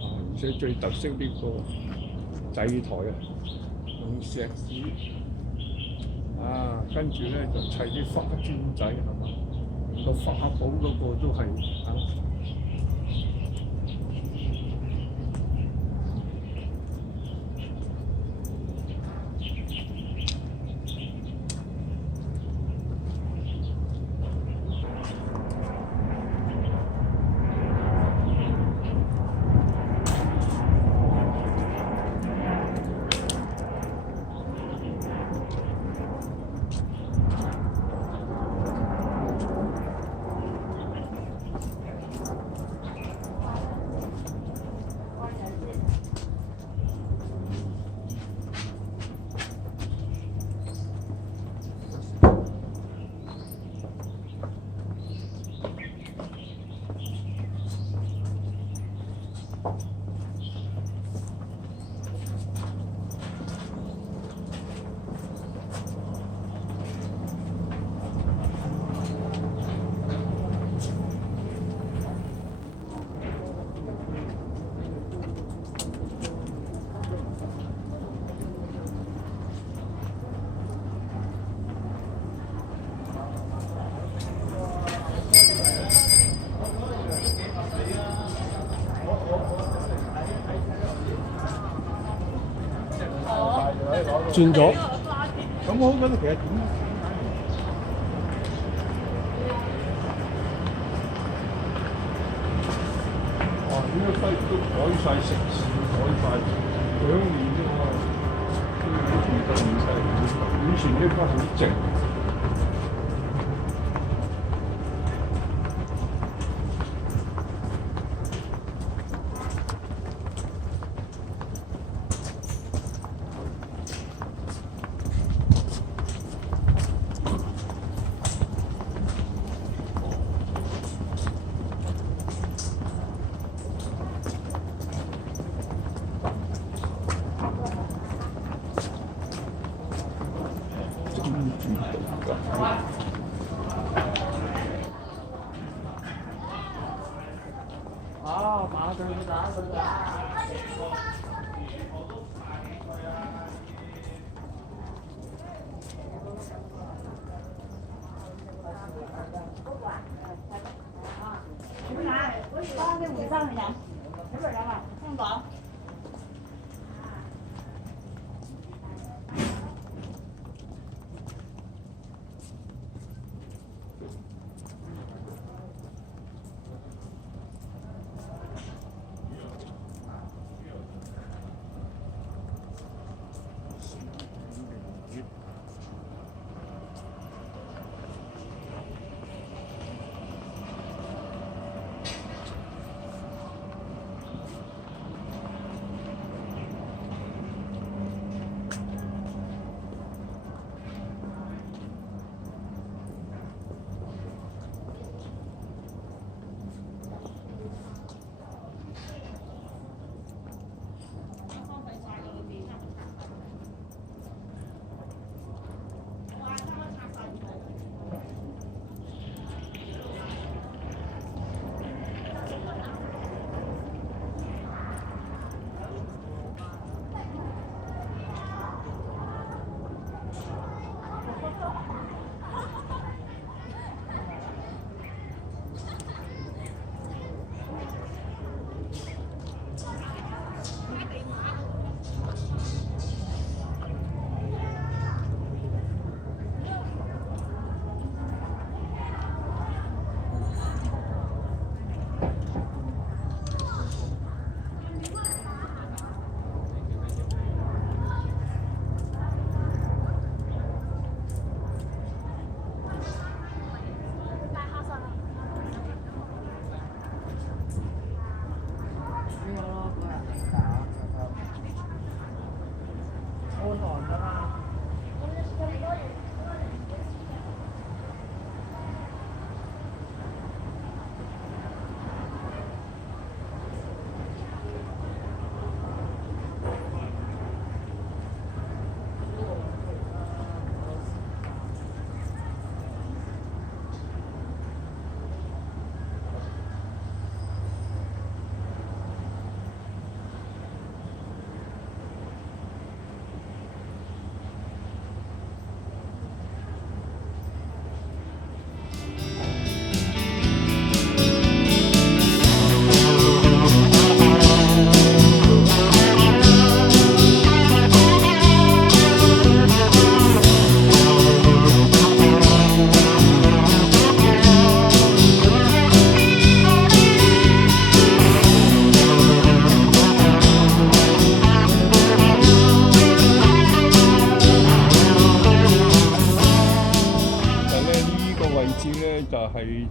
啊，而且最特色呢個祭台啊，用石屎啊，跟住咧就砌啲花磚仔係嘛，個花寶嗰個都係啊。轉咗。咁我覺得其實點？哇！呢個西都改晒城市，改晒兩年啫嘛，都變得唔犀利。以前呢間好靜。啊，馬上去打佢啦！包你回生去飲，喺度飲啊？香港。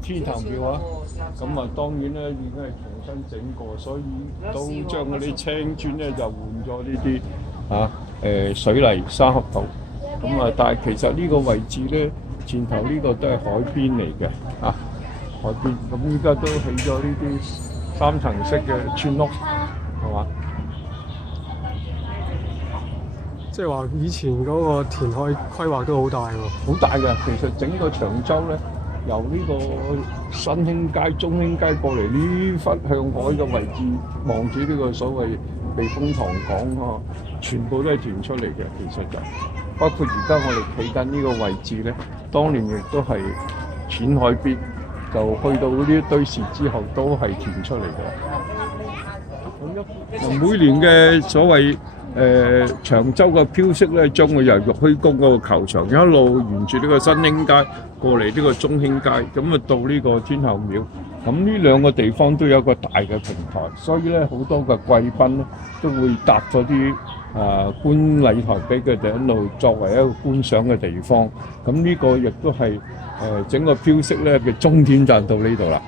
天壇廟啊，咁啊當然咧已經係重新整過，所以都將嗰啲青磚咧就換咗呢啲水泥沙盒土，咁啊但係其實呢個位置咧前頭呢個都係海邊嚟嘅海邊，咁依家都起咗呢啲3層式嘅村屋，係嘛？即係話以前嗰個填海規劃都好大喎，好大嘅。其實整個長洲咧，由呢個新興街、中興街過嚟呢忽向海嘅位置，望住呢個所謂避風塘港全部都係填出嚟嘅。其實就包括而家我哋企緊呢個位置咧，當年亦都係淺海邊，就去到呢一堆樹之後都係填出嚟嘅。每年嘅所謂長洲嘅飄色咧，將會由玉虛宮嗰個球場一路沿住呢個新興街過嚟呢個中興街，咁啊到呢個天后廟。咁呢兩個地方都有一個大嘅平台，所以咧好多嘅貴賓咧都會搭咗啲觀禮台俾佢哋喺度作為一個觀賞嘅地方。咁呢個亦都係整個飄色咧嘅終點站到呢度啦。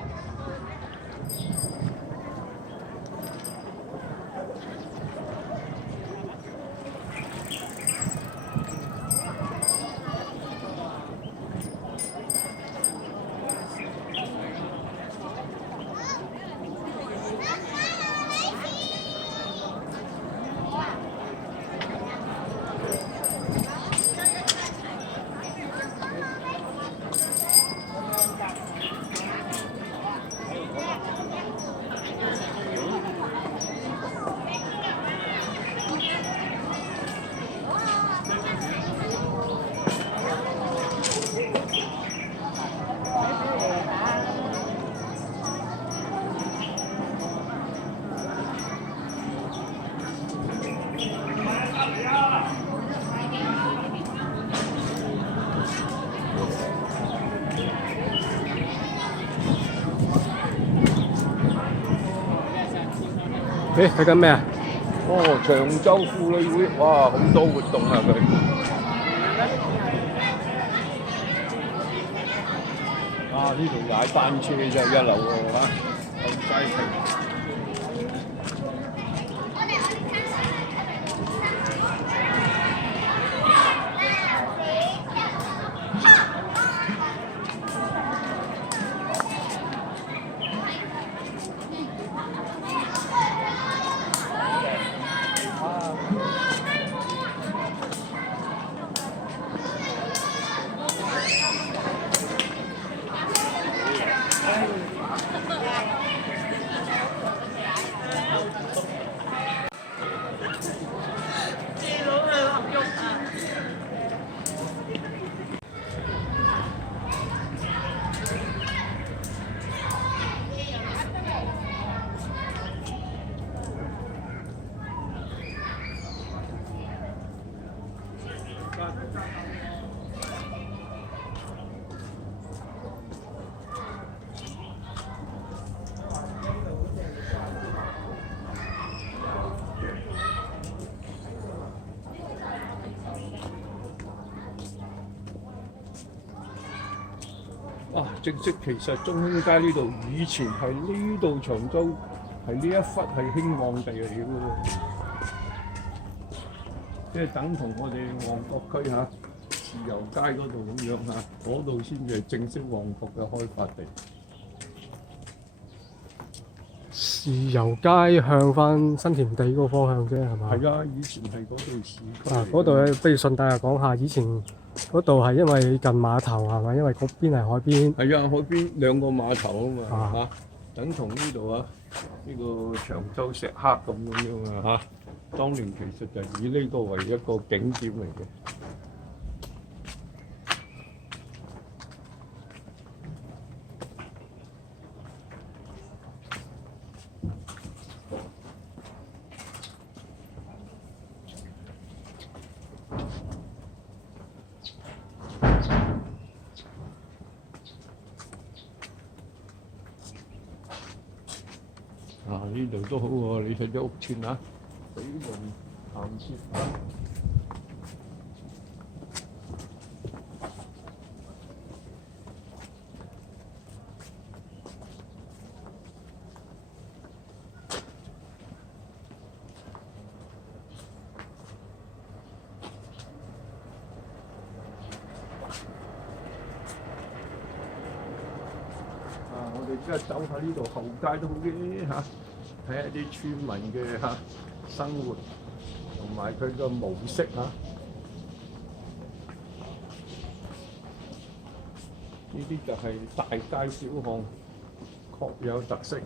誒睇緊咩啊？哦，長洲婦女會，哇，好多活動啊佢。啊！呢度踩單車真係一流喎嚇，有街亭。啊！正式其實中興街呢度以前係呢度長洲係呢一忽係興旺地嚟嘅喎，即係等同我哋旺角區嚇豉油街嗰度咁樣嚇，嗰度先至係正式旺角嘅開發地。豉油街向翻新田地嗰個方向啫，係嘛？係啊，以前係嗰度市區。啊，嗰度不如順帶又講下，以前嗰度係因為近碼頭係咪？因為嗰邊係海邊。係啊，海邊兩個碼頭啊嘛嚇，啊等同呢度啊，呢個長洲石刻咁樣啊嚇。當年其實就以呢個為一個景點嚟嘅。啊！呢度都好喎，你睇啲屋邨啊，水龍潭線啊。我哋即係走下呢度後街都好嘅嚇，睇下啲村民嘅嚇生活同埋佢個模式嚇。呢啲就係大街小巷，確有特色。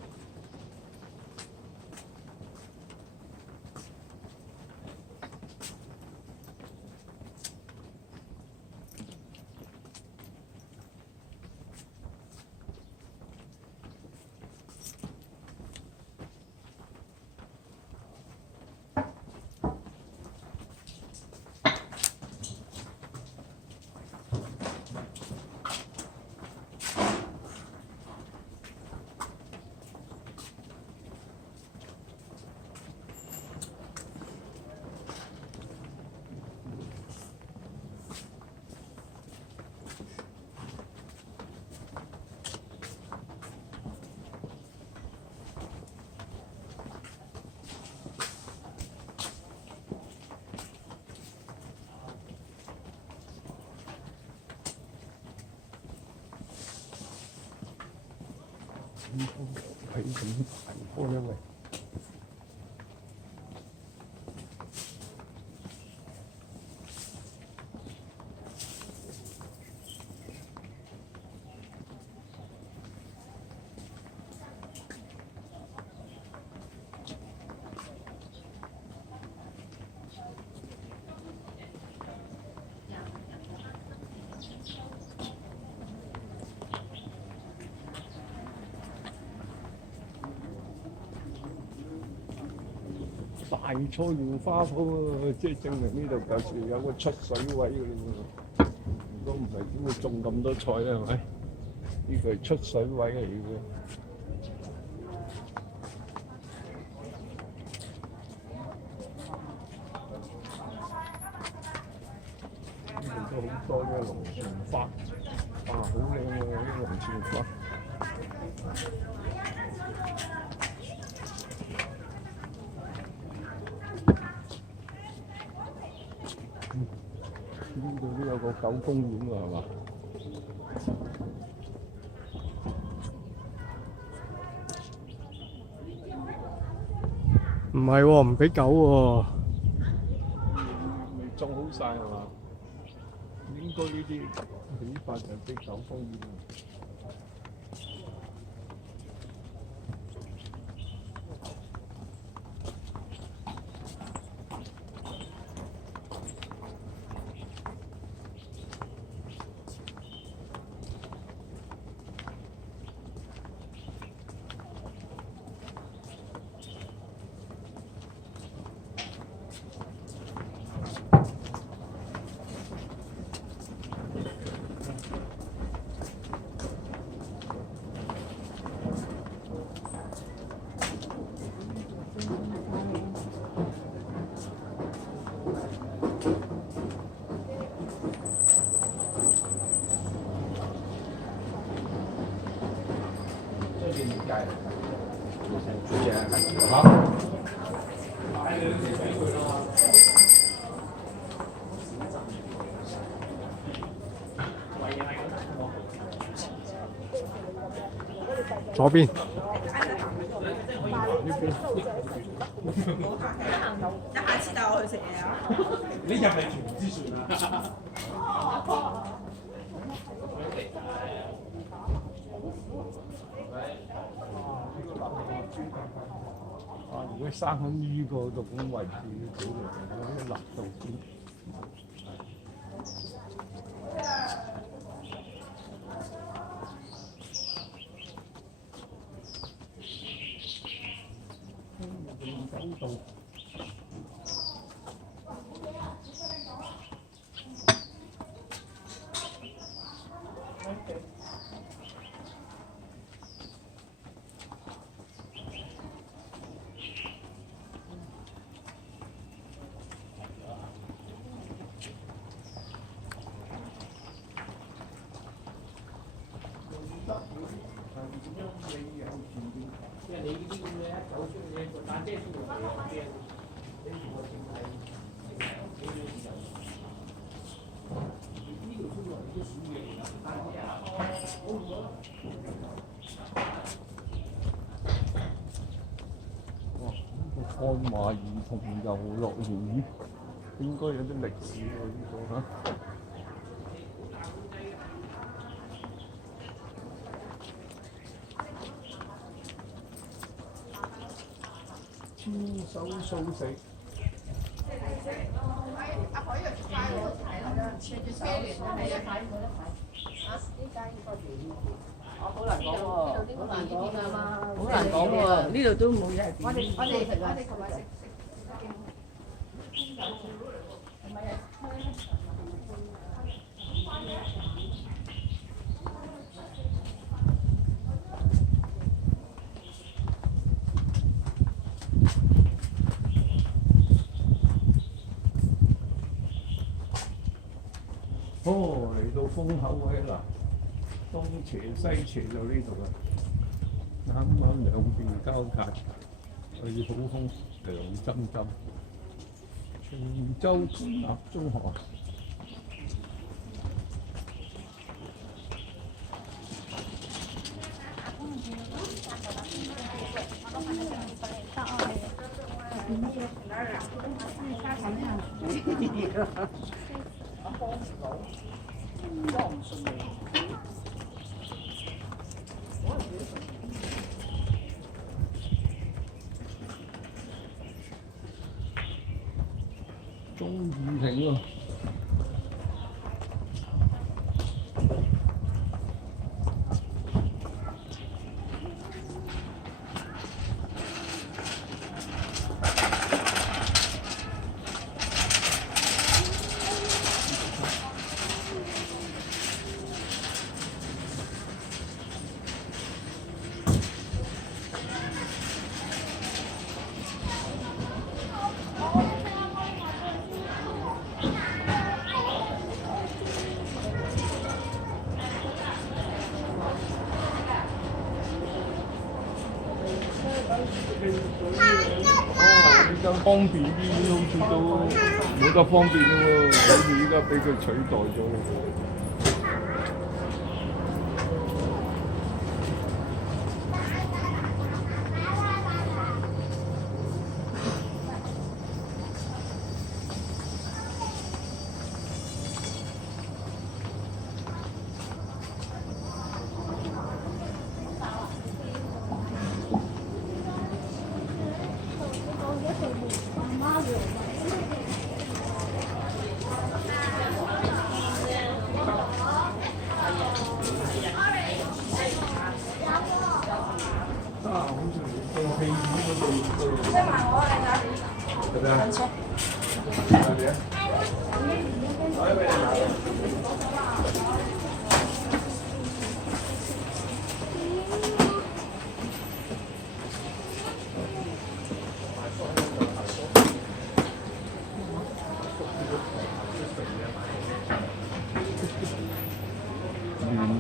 係咁大波因為。大菜園花圃喎，即係證明呢度舊時有個出水位嘅喎。如果唔係點會種咁多菜咧？係咪？呢個係出水位嚟嘅。多呢個龍船花，哇，好靚喎！呢個龍船花。呢度都有個狗公園喎，係嘛？唔係喎，唔俾狗喎。未種好晒係嘛？應該呢啲起法就俾狗公園。左邊。下次帶我去食嘢啊！你入嚟全唔知算啦。啊！如果生喺呢個度咁位置，好嚟啲辣度先。鞍馬兒童遊樂園應該有啲歷史喎呢個嚇。天手素食。阿海又快喎，車住車聯係啊，快冇得快。啊，呢間要多幾好難講喎，好難講㗎嘛，好難講喎，呢度都冇嘢係。我哋琴日食。哦，嚟到風口位啦，東斜西斜就呢度啦，啱啱兩邊交界，最好空涼浸浸。泉州官立中學。中雨亭喎。依家方便啲，好似都冇得方便咯喎，好似依家俾佢取代咗咯。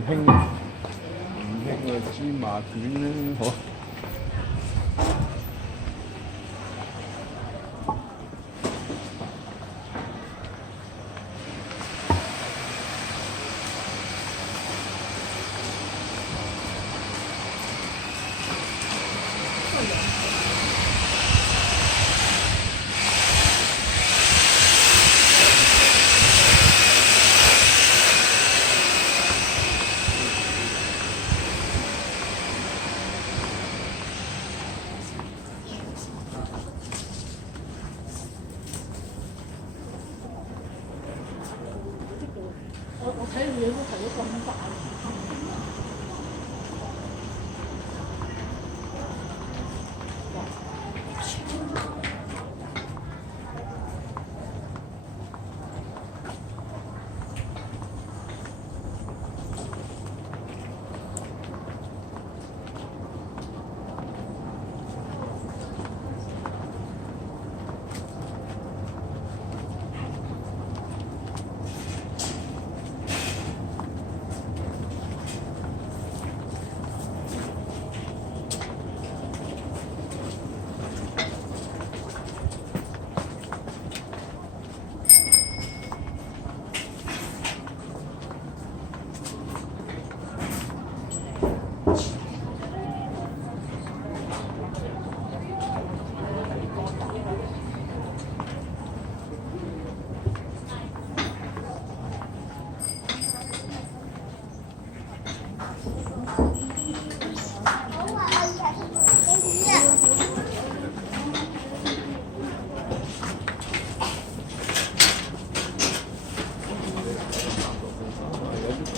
年輕嘅芝麻卷咧，好。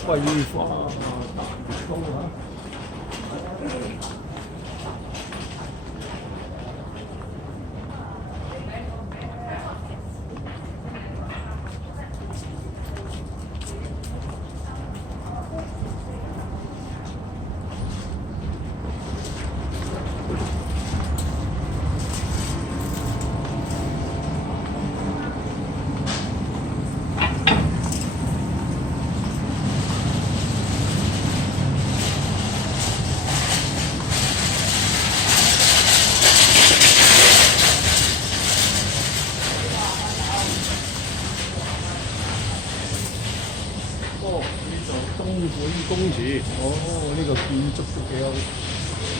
桂花大葱啊！公祠，呢個建築都幾有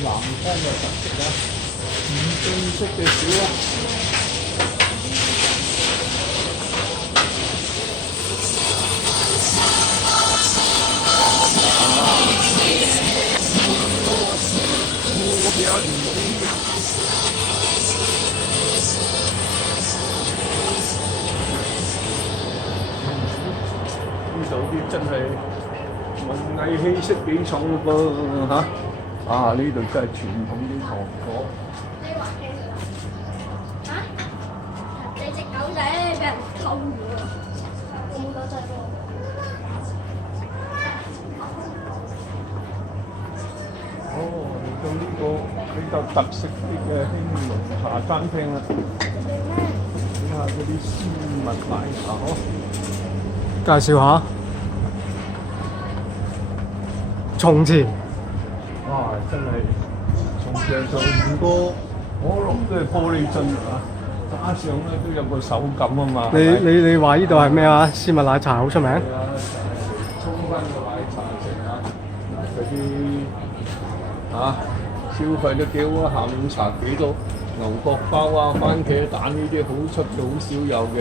南方嘅特色啊！五中式嘅小屋。呢度啲真係〜文藝氣息幾重噃嚇！呢度真係傳統啲糖果。你隻狗仔俾人偷咗，我冇狗仔喎。嚟到呢個比較特色啲嘅興隆茶餐廳啦，睇下嗰啲絲襪奶茶介紹下。從前，真係從上就5個可樂都係玻璃樽啊，加上咧都有個手感啊嘛。你話呢度係咩啊？絲襪奶茶好出名。係啊，沖翻個奶茶食啊，嗰啲消費都幾好啊！下午茶幾多牛角包啊、番茄蛋呢啲好出嘅，好少有嘅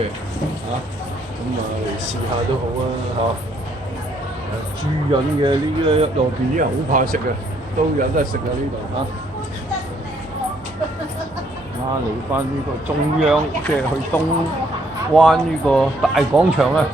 咁嚟試下都好啊豬潤嘅呢啲路邊啲人好怕食嘅，都有得食啊呢度嚟翻呢個中央，即係去東灣呢個大廣場啊！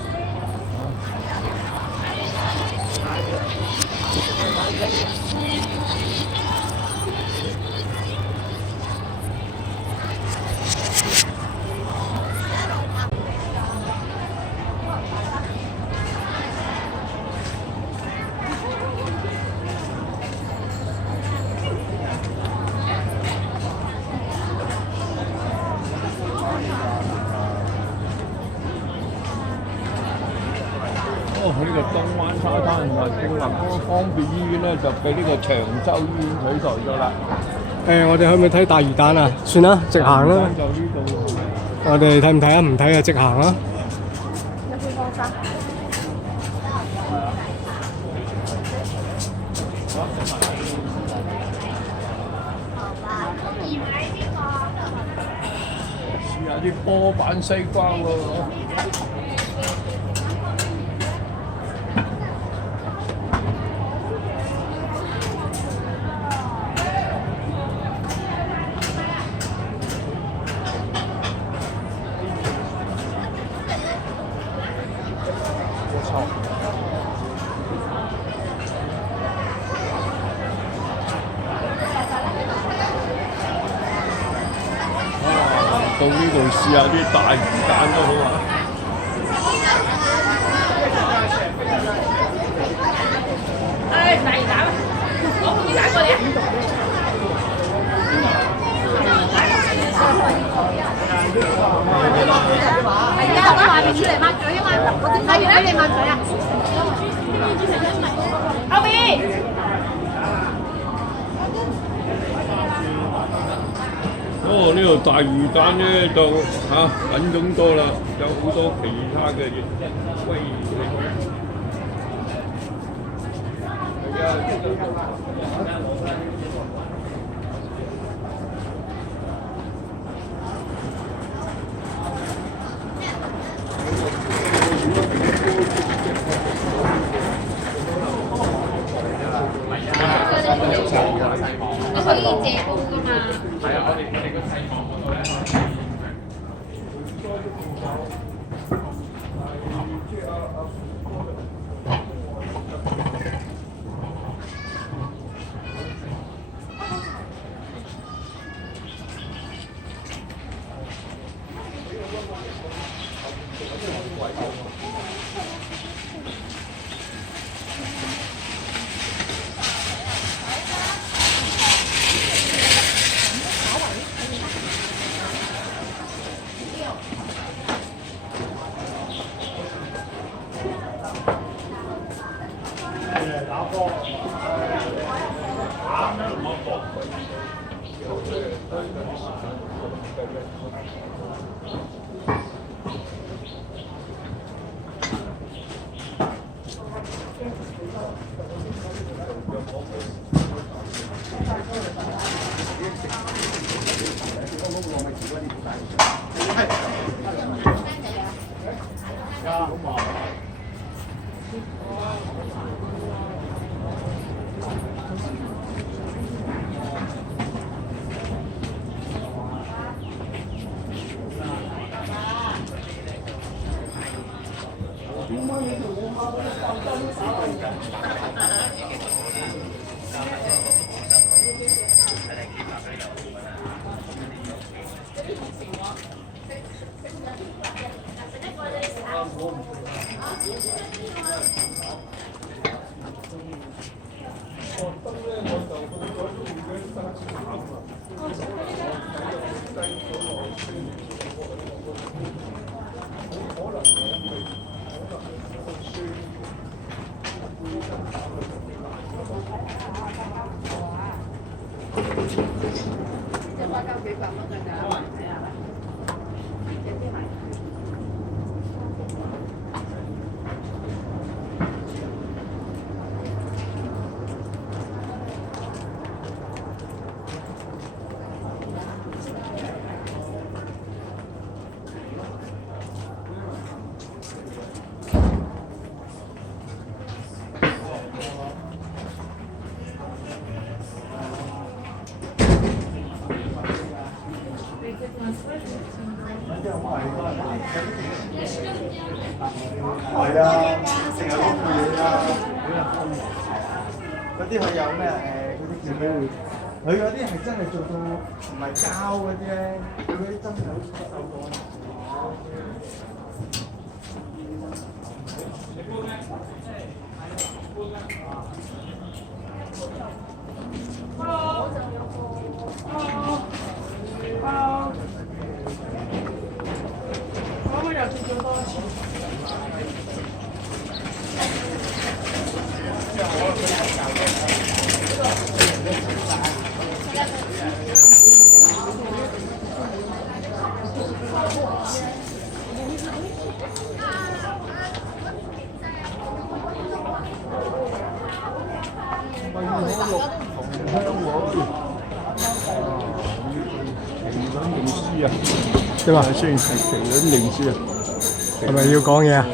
呢個東灣沙灘同埋正立嗰個方便醫院咧，就俾呢個長洲醫院取代咗啦。我哋去唔去睇大魚蛋啊？算啦，直行啦。就呢度。我哋睇唔睇啊？唔睇啊，直行啦。試下啲波板西瓜喎。到呢度試下啲大魚蛋都好啊！大魚蛋，攞魚蛋過嚟啊！係啊，我話你出嚟抹嘴啊嘛，我點解要俾你抹嘴啊？後邊。呢度大魚蛋咧就品種多啦，有好多其他嘅威你可以借煲㗎嘛？係啊，我哋個細房嗰度咧。係啊，成日攞副嘢啊，嗰啲係有咩嗰啲叫咩？佢嗰啲係真係做到唔係膠嗰啲咧，佢嗰啲真係好似手講。點啊？雖然係麒麟靈師啊，係咪要講嘢啊？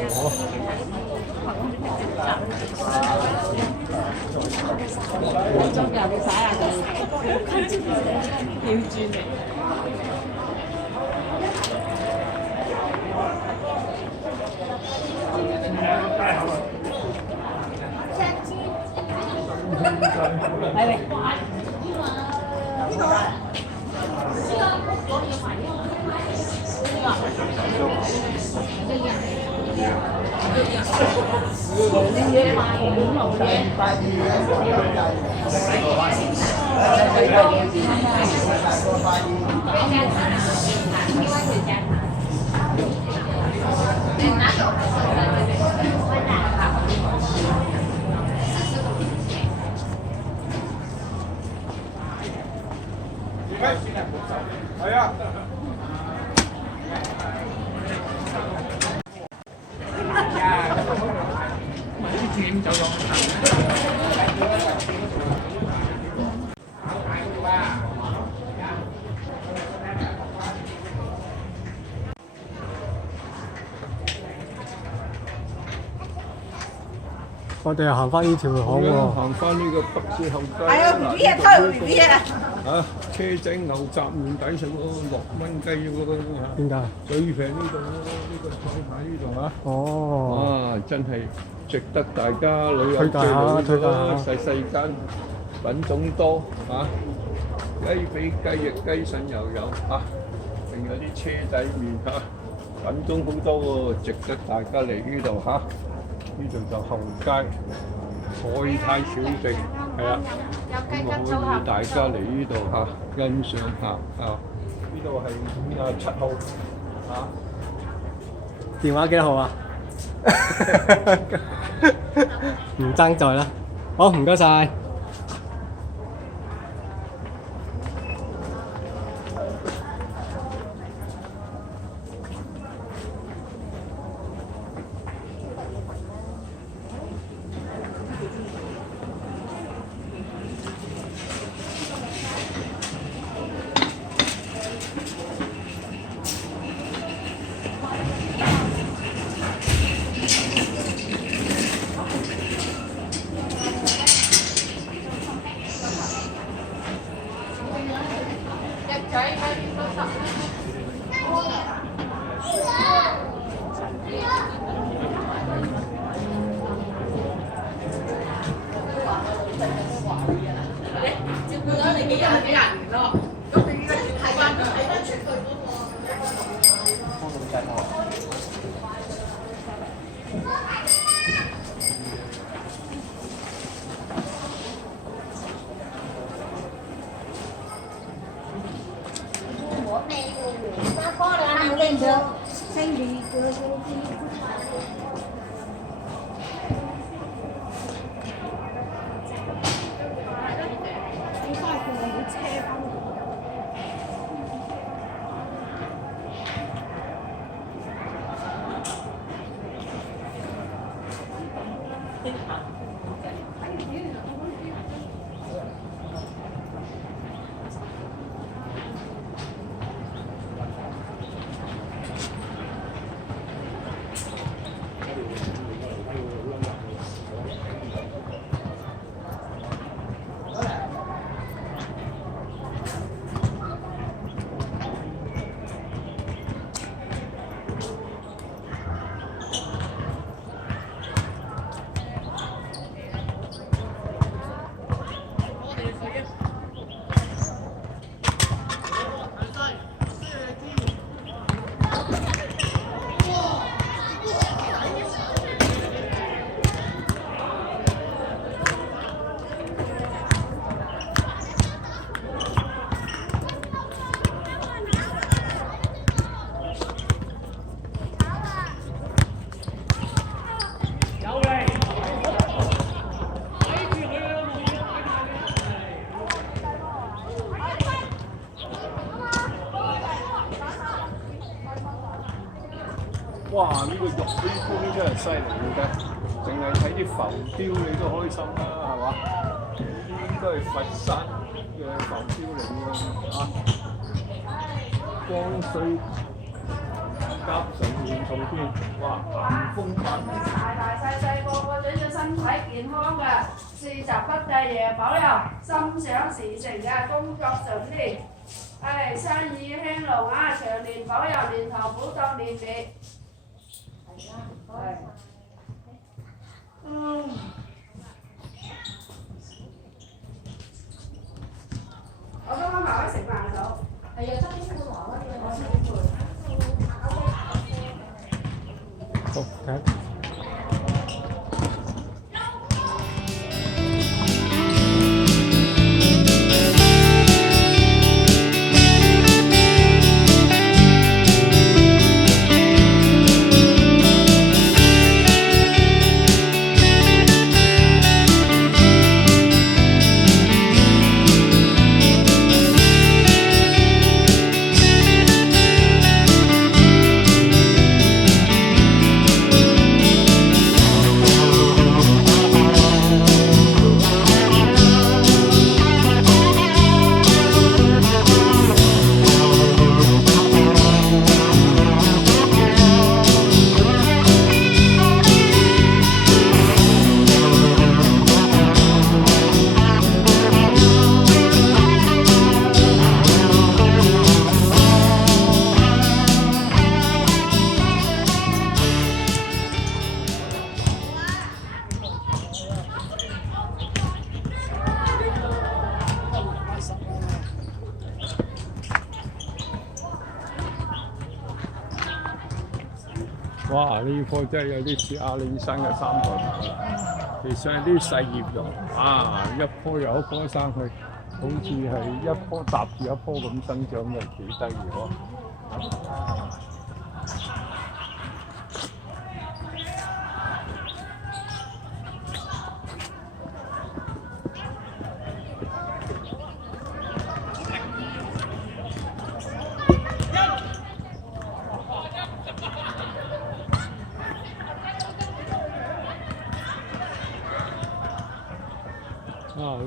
係啊。我哋又行翻呢條巷喎。行翻呢個北市後街。係啊，B B 啊，偷 B B 啊！啊，車仔牛雜麵抵食喎，6蚊雞喎。點解？最平呢度咯，呢個菜牌呢度啊。哦。啊，真係值得大家旅遊推介下，推介下。細間，品種多啊，雞髀、雞翼、雞腎又有啊，仲有啲車仔麵嚇，品種好多喎，值得大家嚟呢度嚇。呢度就後街海泰小食，係啊，咁啊可以大家嚟呢度嚇欣賞下啊。呢度係57號啊。電話幾多號啊？唔爭在啦。好，唔該晒。哇！呢、個肉呢杯真係犀利嘅，淨係睇啲浮雕你都開心啦，係嘛？呢啲應該係佛山嘅浮雕嚟嘅啊！光緒甲辰年重天，哇！咸豐8年。大大細細個個長長身體健康嘅，事集不濟爺保佑，心想事成嘅，工作順利，生意興隆啊！長年保佑，年頭補到年尾。我剛剛埋位食飯咗。係啊，7點半埋位嘅，我7點半。好，睇。哇！呢棵真係有啲似阿里山嘅三代木，其實係啲細葉榕啊，一棵又一棵生去，好似係一棵搭住一棵咁生長嘅，幾得意喎！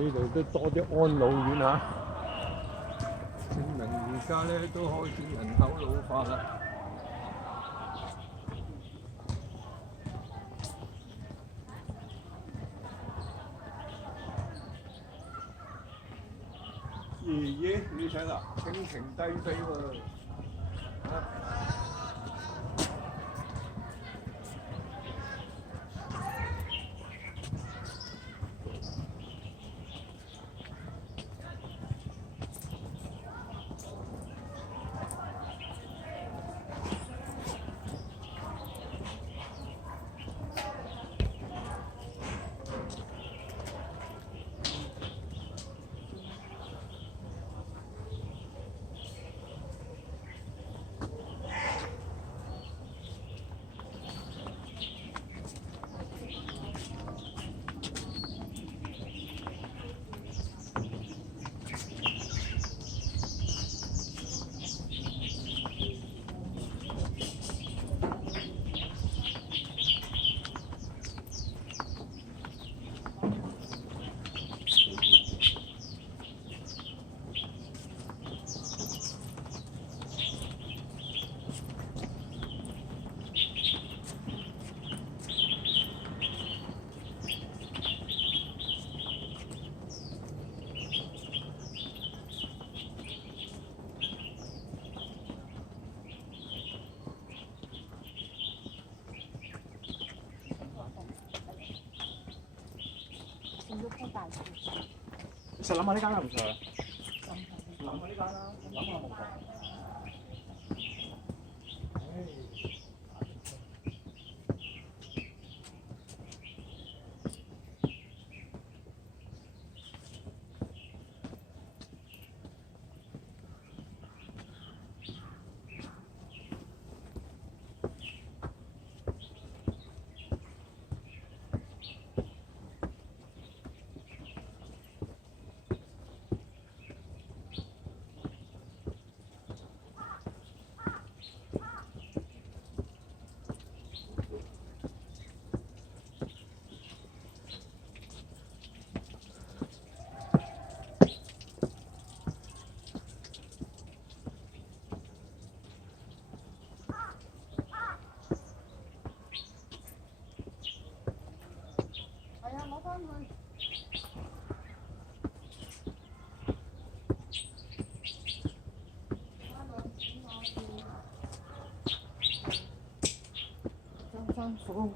呢度都多啲安老院嚇，證明而家咧都開始人口老化啦。爺爺，你睇啦，蜻蜓低飛喎，實諗下呢間啦，唔錯啦。諗下呢間啦，諗下冇錯。辛苦。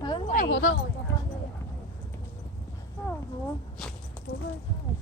係好多外國翻咗嚟。啊好，好開心。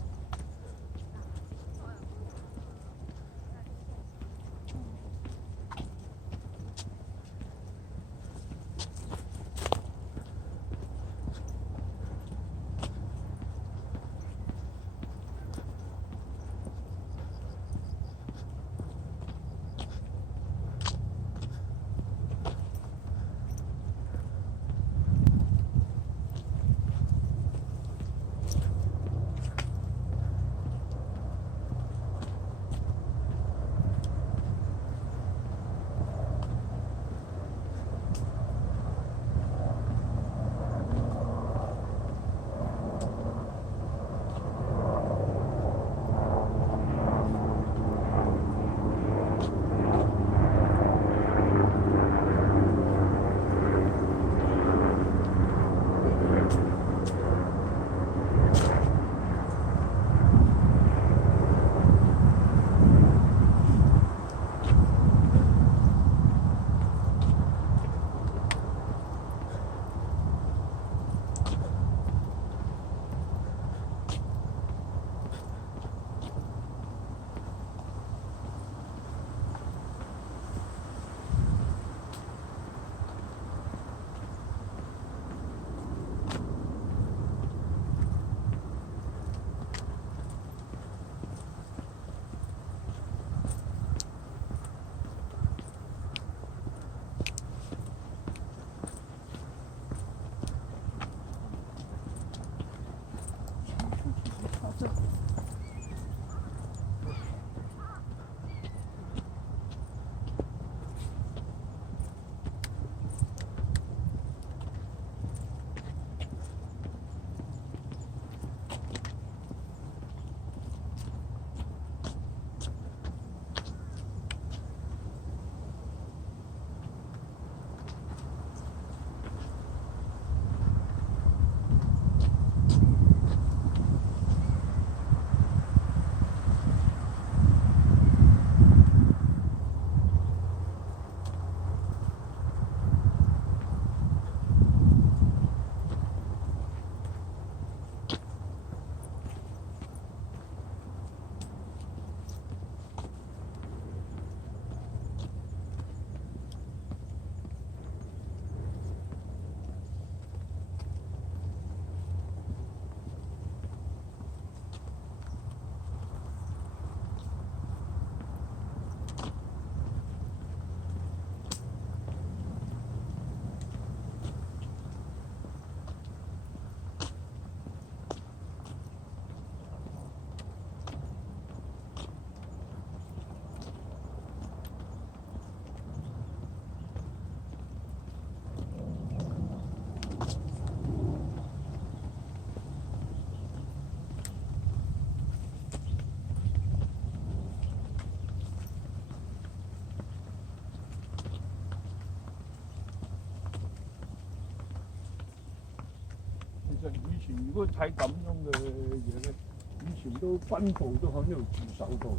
其實以前如果睇咁樣嘅嘢咧，以前都分部都喺呢度駐守過嘅。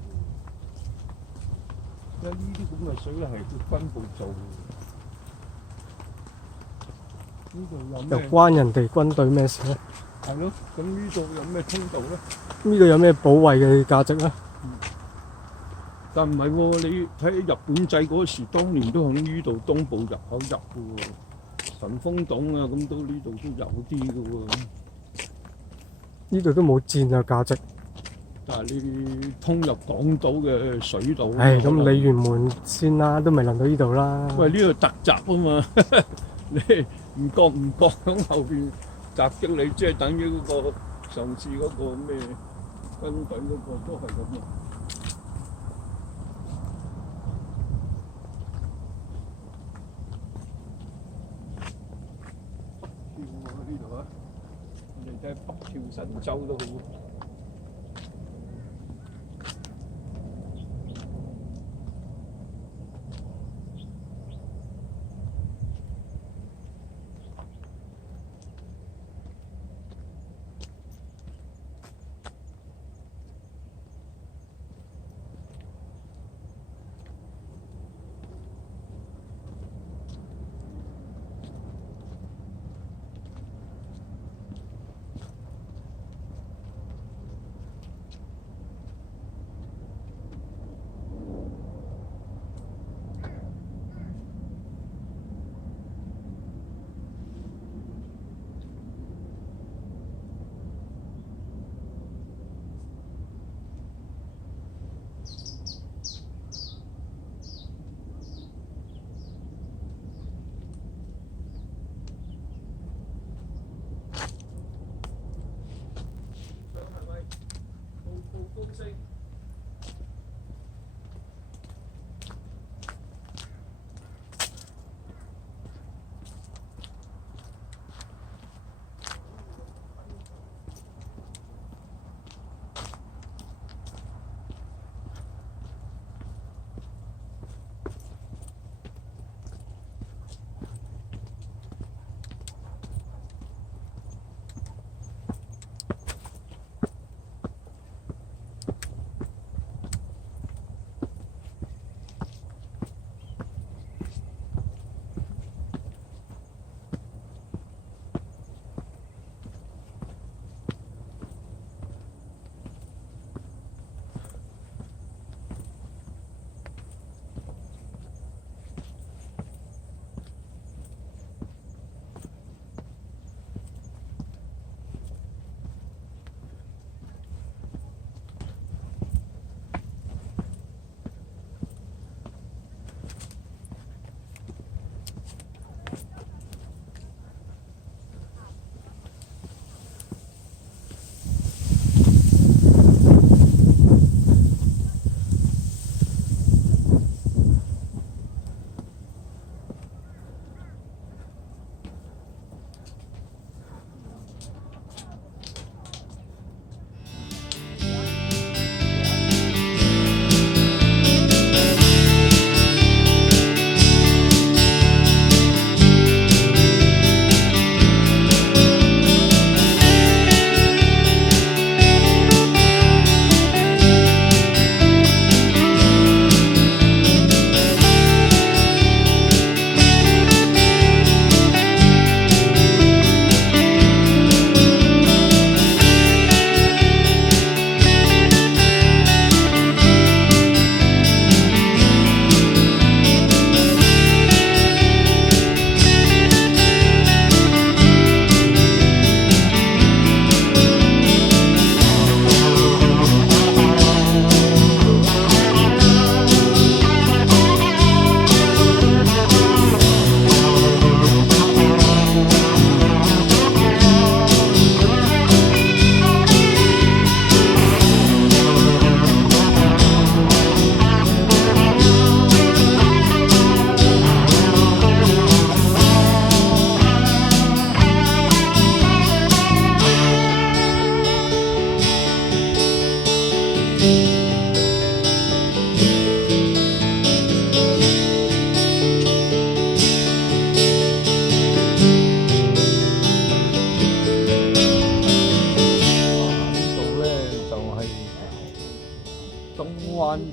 因為呢啲咁嘅水咧係佢分部做嘅。呢度有又咩？關人哋軍隊咩事咧？係咯，咁呢度有咩通道咧？呢度有咩保衞嘅價值咧？但唔係喎，你睇日本仔嗰時，當年都喺呢度東部入口入嘅喎，神風洞啊，咁都呢度都有啲嘅喎。呢度都冇戰略價值。但係你通入港島嘅水道，唉，咁鯉魚門先啦，都未輪到呢度啦。喂，呢度突襲啊嘛，你唔覺響後邊襲擊你，即係等於嗰個上次嗰個咩軍隊嗰個都係咁啊。你睇北跳神舟都好。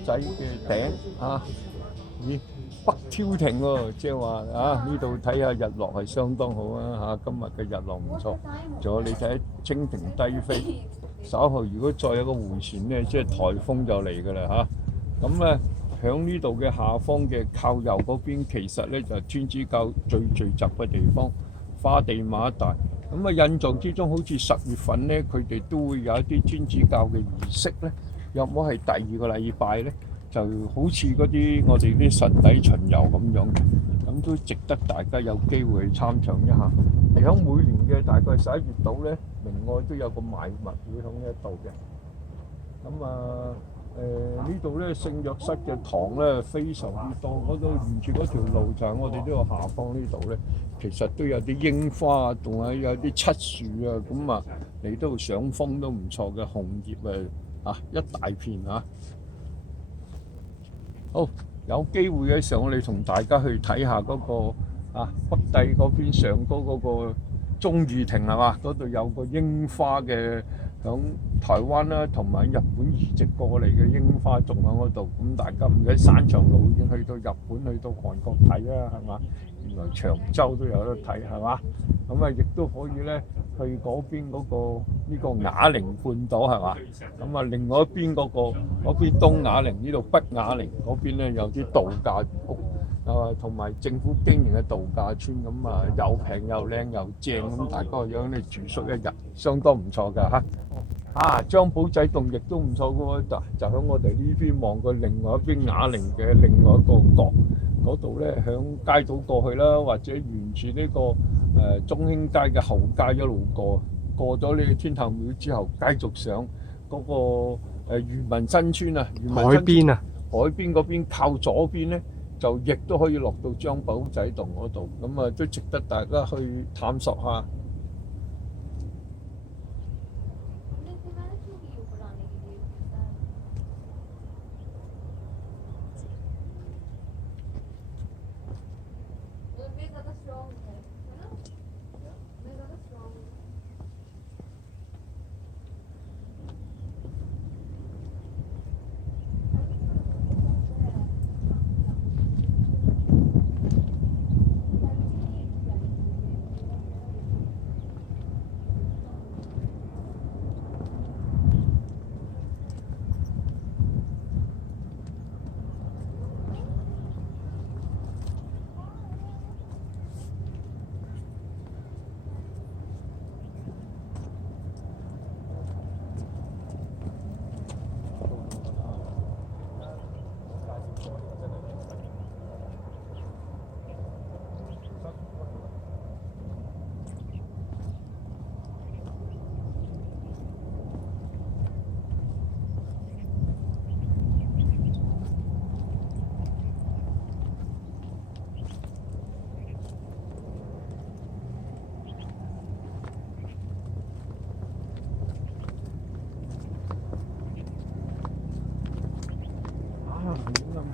仔嘅頂啊！咦，北挑亭喎，即係話啊呢度睇下日落係相當好啊嚇！今日嘅日落唔錯，仲有你睇蜻蜓低飛。稍後如果再有個迴旋咧，即係颱風就嚟㗎啦嚇。咁咧響呢度嘅下方嘅靠右嗰邊，其實咧就係天主教最聚集嘅地方，花地瑪一帶。咁啊印象之中，好似10月份咧，佢哋都會有一啲天主教嘅儀式咧。若果係第2個禮拜咧，就好似嗰啲我哋啲神底巡遊咁樣嘅，咁都值得大家有機會去參詳一下。而喺每年嘅大概11月度咧，明愛都有個賣物會喺呢一度嘅。咁啊，呢度咧聖約瑟嘅堂咧非常之多，嗰度沿住嗰條路就係我哋呢個下方呢度咧，其實都有啲櫻花啊，仲有啲漆樹啊，咁啊嚟到賞風都唔錯嘅，紅葉啊一大片啊。好，有機會嘅時候，我哋同大家去睇下嗰個北帝嗰邊上高嗰個忠義亭係嘛？嗰度有個櫻花嘅。響台灣啦，同埋日本移植過嚟嘅櫻花種喺嗰度，咁大家唔使山長路遠去到日本、去到韓國睇啊，係嘛？原來長洲都有得睇，係嘛？咁啊，亦都可以咧去嗰邊嗰個呢個啞鈴半島係嘛？咁啊，另外一邊嗰邊東啞鈴呢度北啞鈴嗰邊咧有啲度假屋。同埋政府經營嘅度假村，咁啊又平又靚又正，咁大家個樣你住宿一日，相當唔錯㗎嚇。張保仔洞亦都唔錯嘅喎，就喺我哋呢邊望過另外一邊啞鈴嘅另外一個角嗰度咧，響街道過去啦，或者沿住呢個中興街嘅後街一路過咗呢個天后廟之後，繼續上嗰個漁民新村啊，海邊啊，海邊嗰邊靠左邊咧。就亦都可以落到張保仔洞嗰度，咁啊都值得大家去探索下。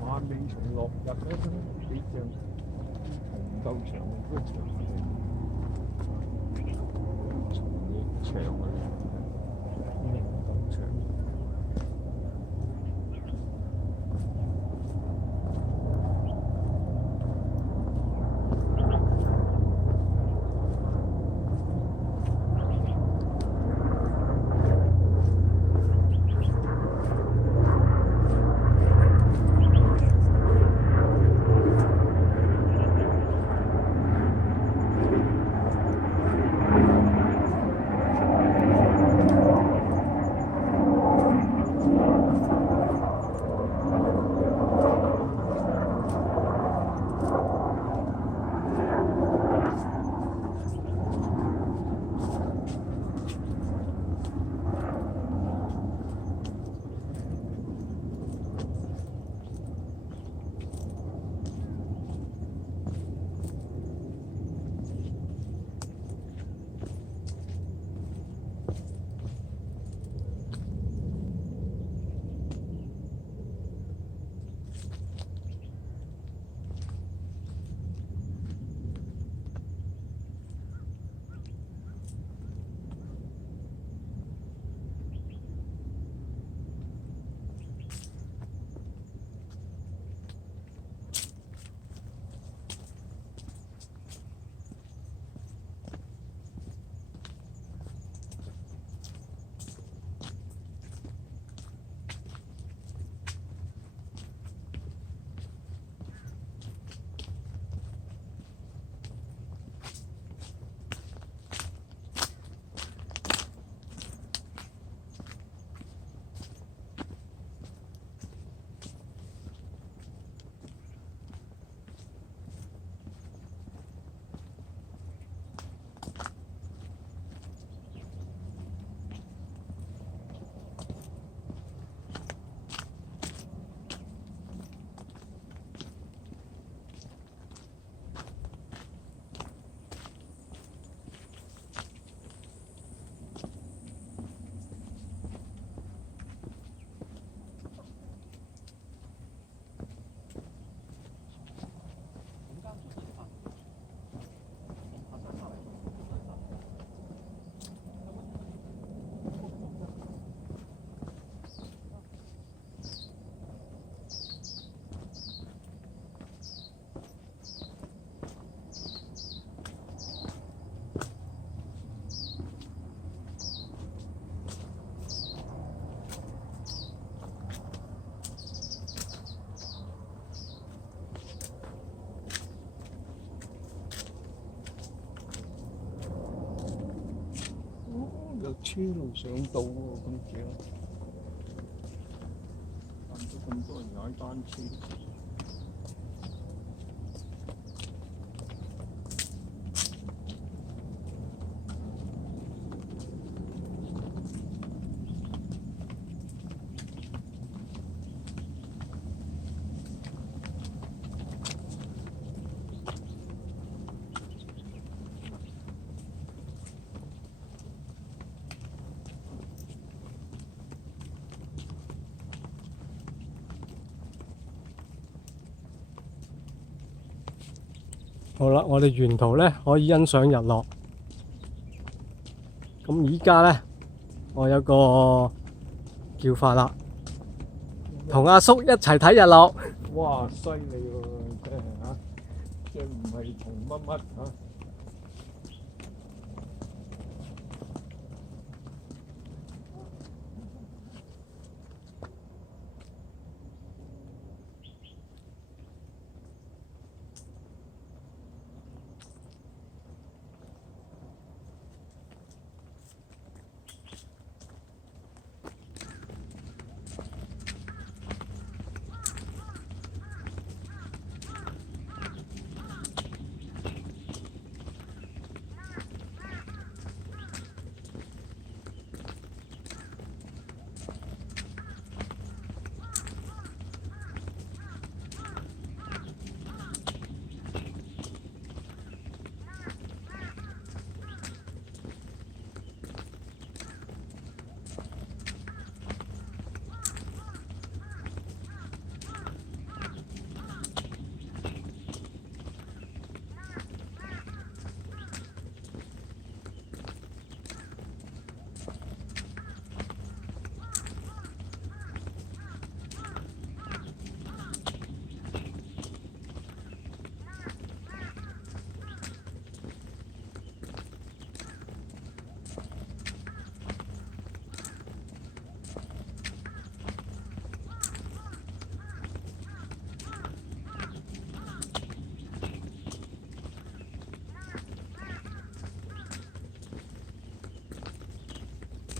晚尾從落日咧都幾正，唔夠長嗰長嘅，長嘅，唔夠長。有車路上到喎，咁正。難得咁多人踩單車。好啦，我哋沿途咧可以欣賞日落。咁依家咧，我有個叫法啦，同阿叔一齊睇日落。哇！犀利喎，真係嚇，即係唔係同乜乜嚇？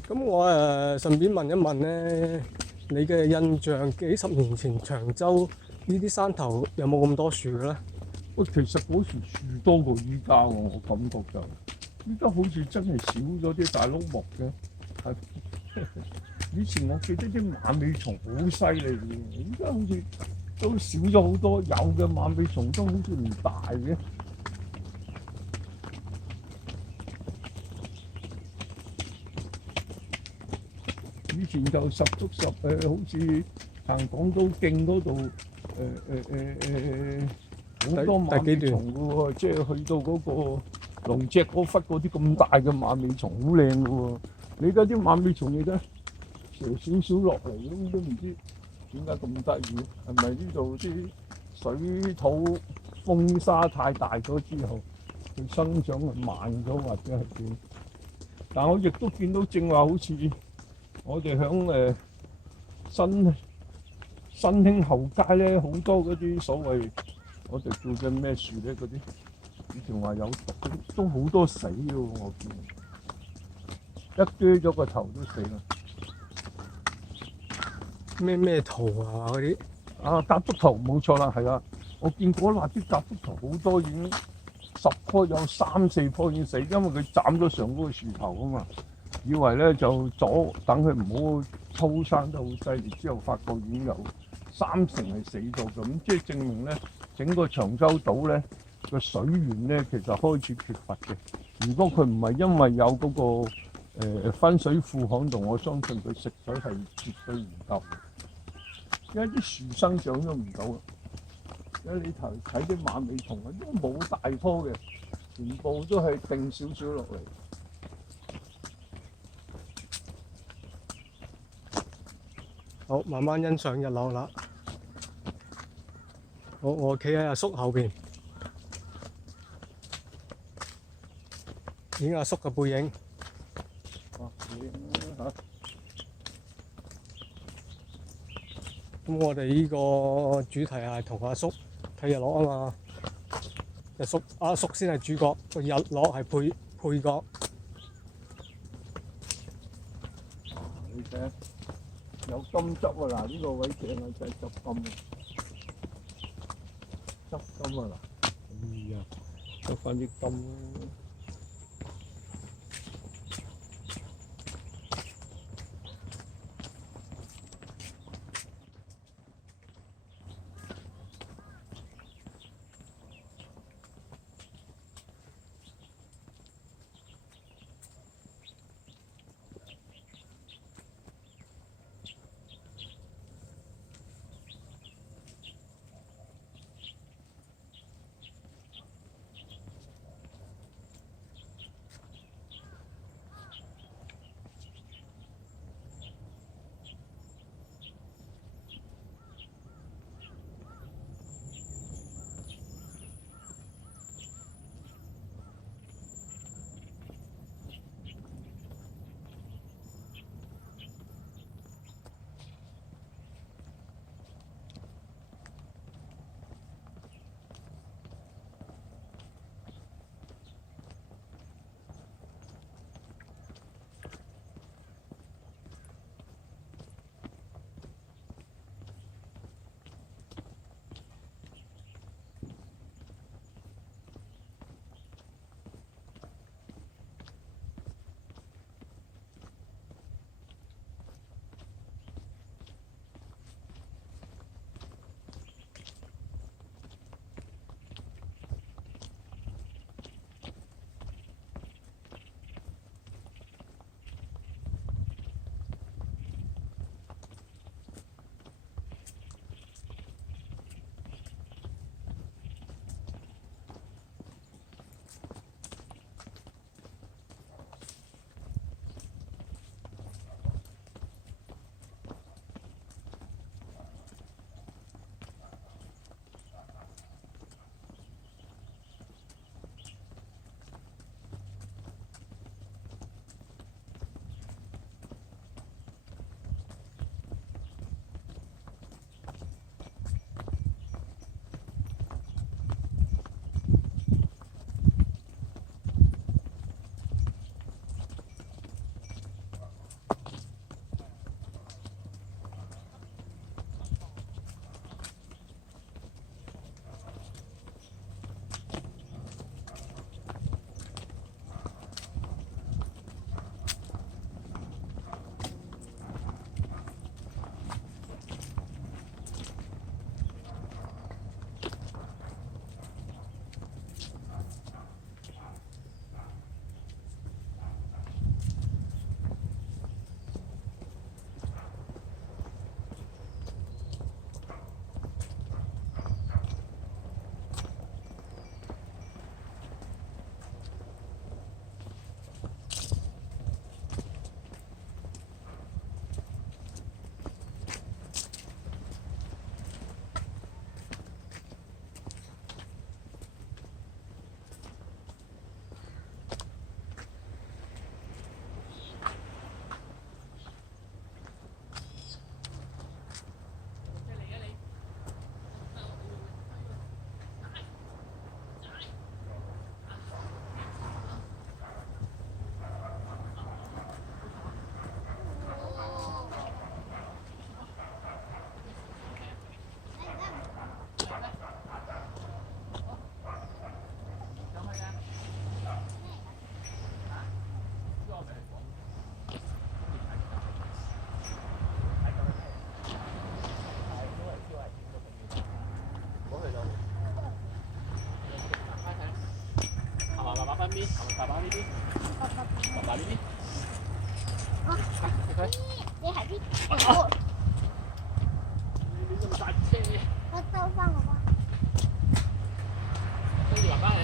咁我順便問一問咧，你嘅印象幾十年前長洲呢啲山頭有冇咁多樹嘅咧？喂，其實嗰時樹多過依家喎，我感覺就依家好似真係少咗啲大碌木嘅。係以前我記得啲馬尾蟲好犀利嘅，依家好似都少咗好多，有嘅馬尾蟲都好似唔大嘅。以前就十足十好似行港島徑嗰度好多馬尾蟲嘅喎，即係去到嗰個龍脊嗰忽嗰啲咁大嘅馬尾蟲，好靚嘅喎。你而家啲馬尾蟲你睇，成少少落嚟咁都唔知點解咁得意，係咪呢度啲水土風沙太大咗之後，佢生長係慢咗或者係點？但我亦都見到正話好似我哋響新興後街咧，好多嗰啲所謂我哋叫嘅咩樹咧，嗰啲以前話有毒，都好多死嘅喎，我見一鋸咗個頭都死啦。咩圖啊嗰啲？啊，夾竹桃冇錯啦，係啊，我見過嗱啲夾竹桃好多已經10棵有3、4棵已經死，因為佢斬咗上嗰個樹頭啊嘛。以為咧就等佢唔好粗生得好犀利，之後發覺已經有30%係死咗咁，即係證明咧整個長洲島咧個水源咧其實開始缺乏嘅。如果佢唔係因為有嗰個分水庫響度，我相信佢食水係絕對唔夠，因為啲樹生長都唔到。因為你睇啲馬尾蟲啊，都冇大棵嘅，全部都係定少少落嚟。好，慢慢欣賞日落啦。好，我企喺阿叔後邊，影阿叔嘅背影。咁我哋呢個主題係同阿叔睇日落啊嘛。阿叔先係主角，個日落係配角。你睇下有金汁喎，嗱呢個位正啊，就係執金啊，執金啊嗱，哎呀，執翻啲金。邊？係咪爸爸呢邊？爸爸呢邊？你係啲你咁大車，我兜翻我吧。跟住爸爸你。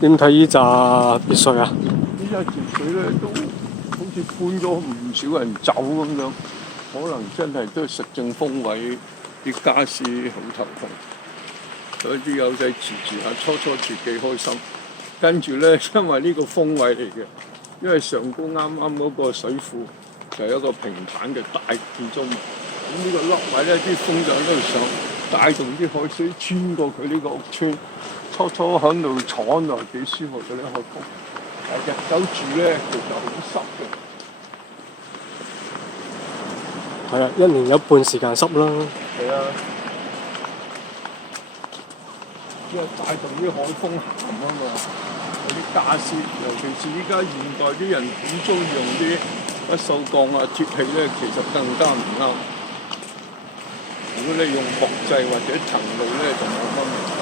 點睇呢扎別墅啊？呢隻別墅咧都好似搬咗唔少人走咁樣，可能真係都食正風位，啲家私好頭痛，所以啲友仔住下，初住幾開心，跟住咧因為呢個風位嚟嘅，因為上高啱嗰個水庫就係一個平坦嘅大建築物，咁呢個凹位咧啲風就喺度上，帶動啲海水穿過佢呢個屋村。初喺度坐喺度幾舒服嘅咧，海風。但係日久住咧，其實好濕嘅。係啊，一年有一半時間濕啦。係啊，因為帶動啲海風行啊嘛，嗰啲家私，尤其是依家現代啲人好中意用啲不鏽鋼啊、鐵器咧，其實更加唔啱。如果你用木製或者藤路咧，就冇乜問題。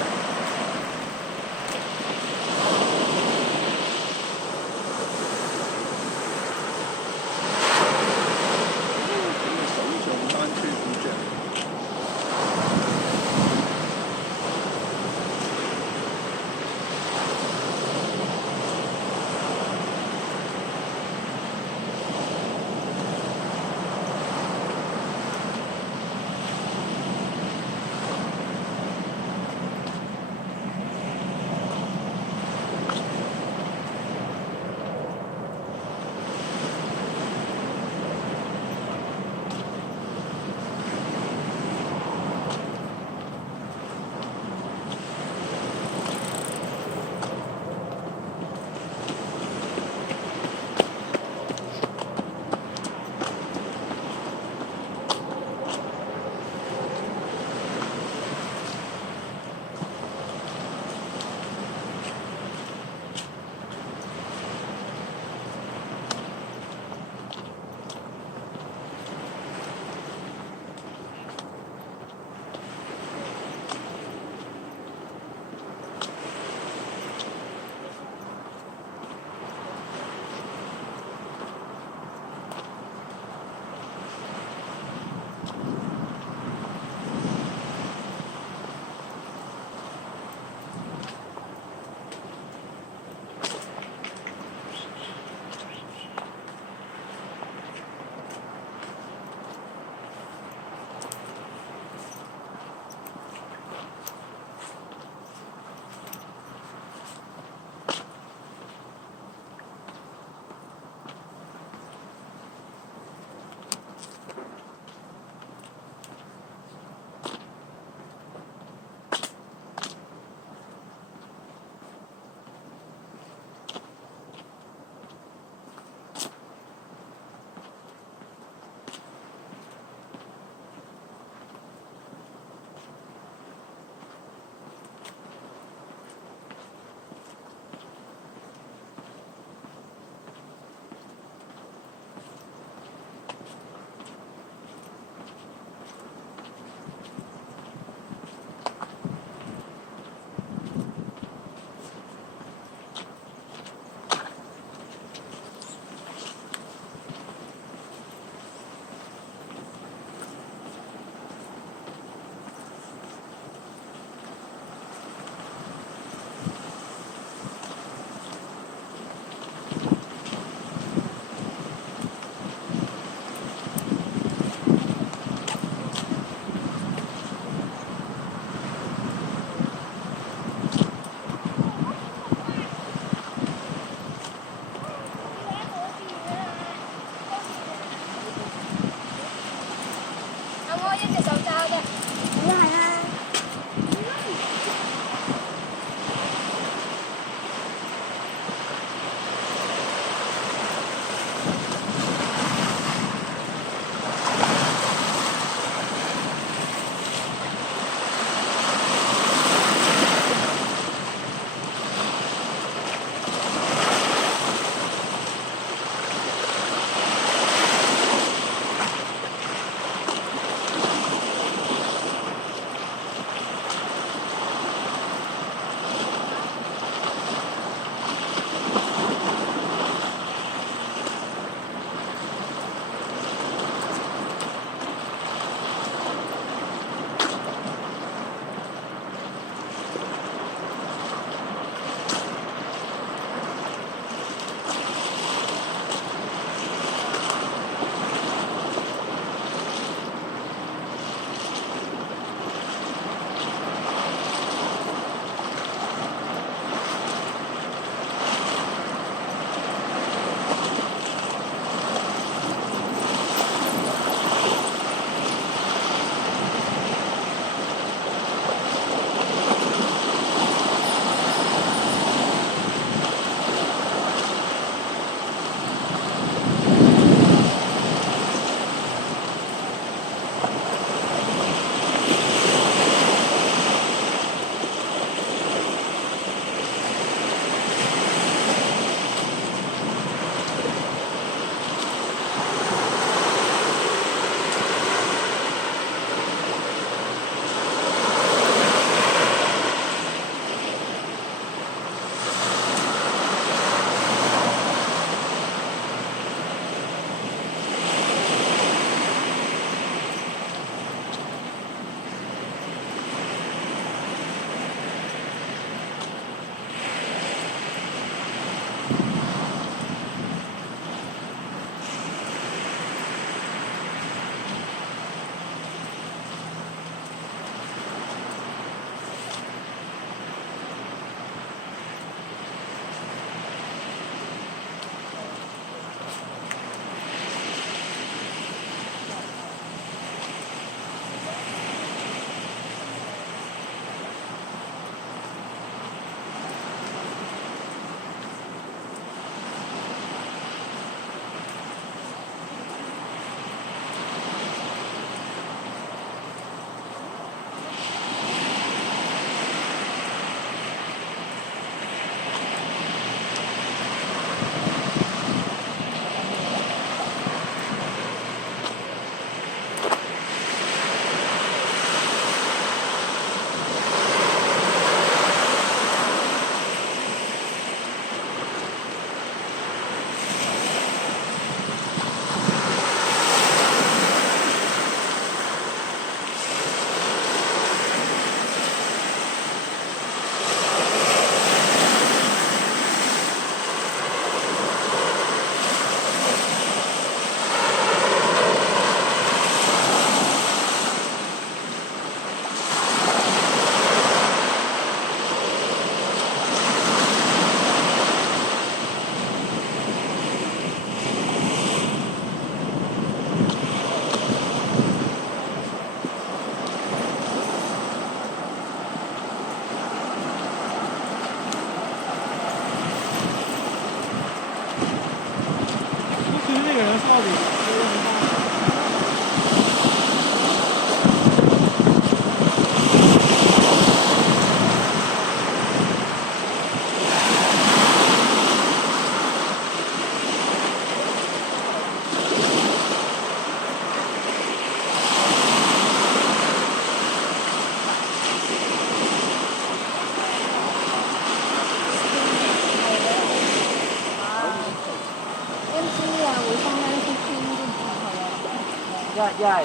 因為係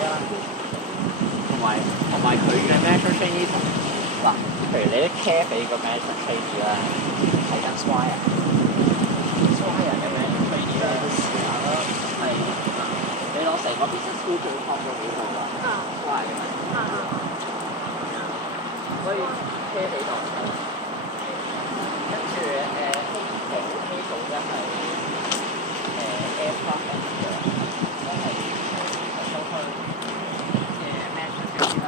啊，同埋佢嘅 measure change 同嗱，譬如你啲 cafe 個 measure change 咧係跟 Swire 嘅 measure change 咧都試下啦，係嗱，你攞成個 business school 做 top 咗幾套啦，Swire 嘅 measure，所以 cafe 度，跟住希做咧係aircraft engineer，即係都去measure change 啦。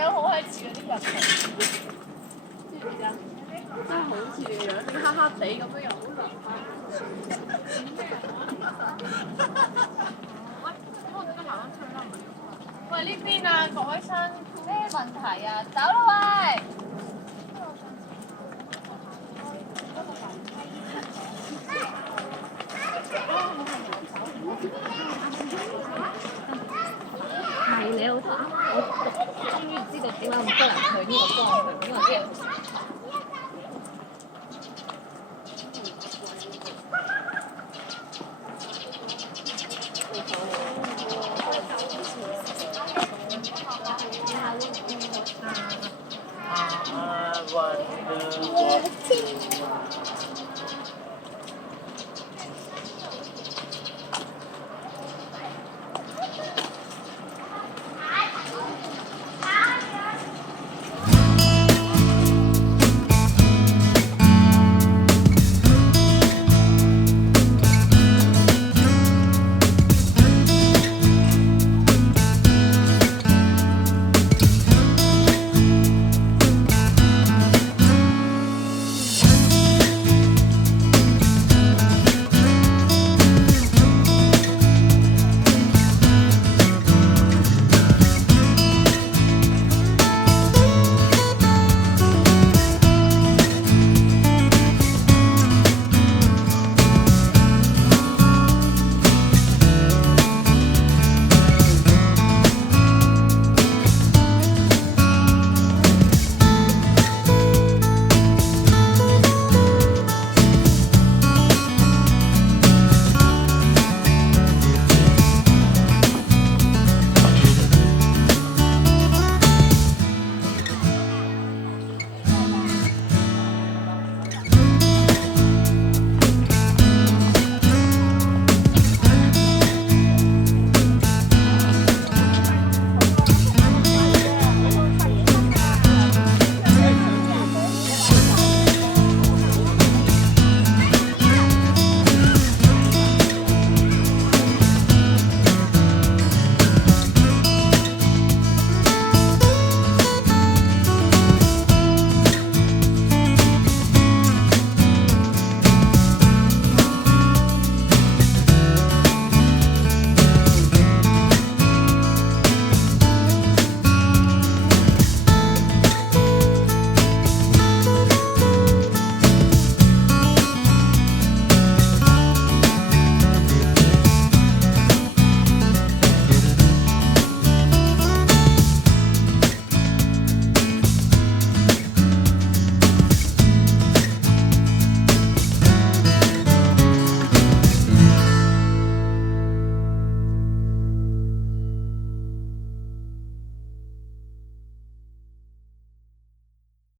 樣好閪似嗰啲人嚟，知唔知啊？真係好似你樣，你黑黑地咁樣又好難喂，呢邊啊，改身咩問題啊？走啦喂！係你好睇。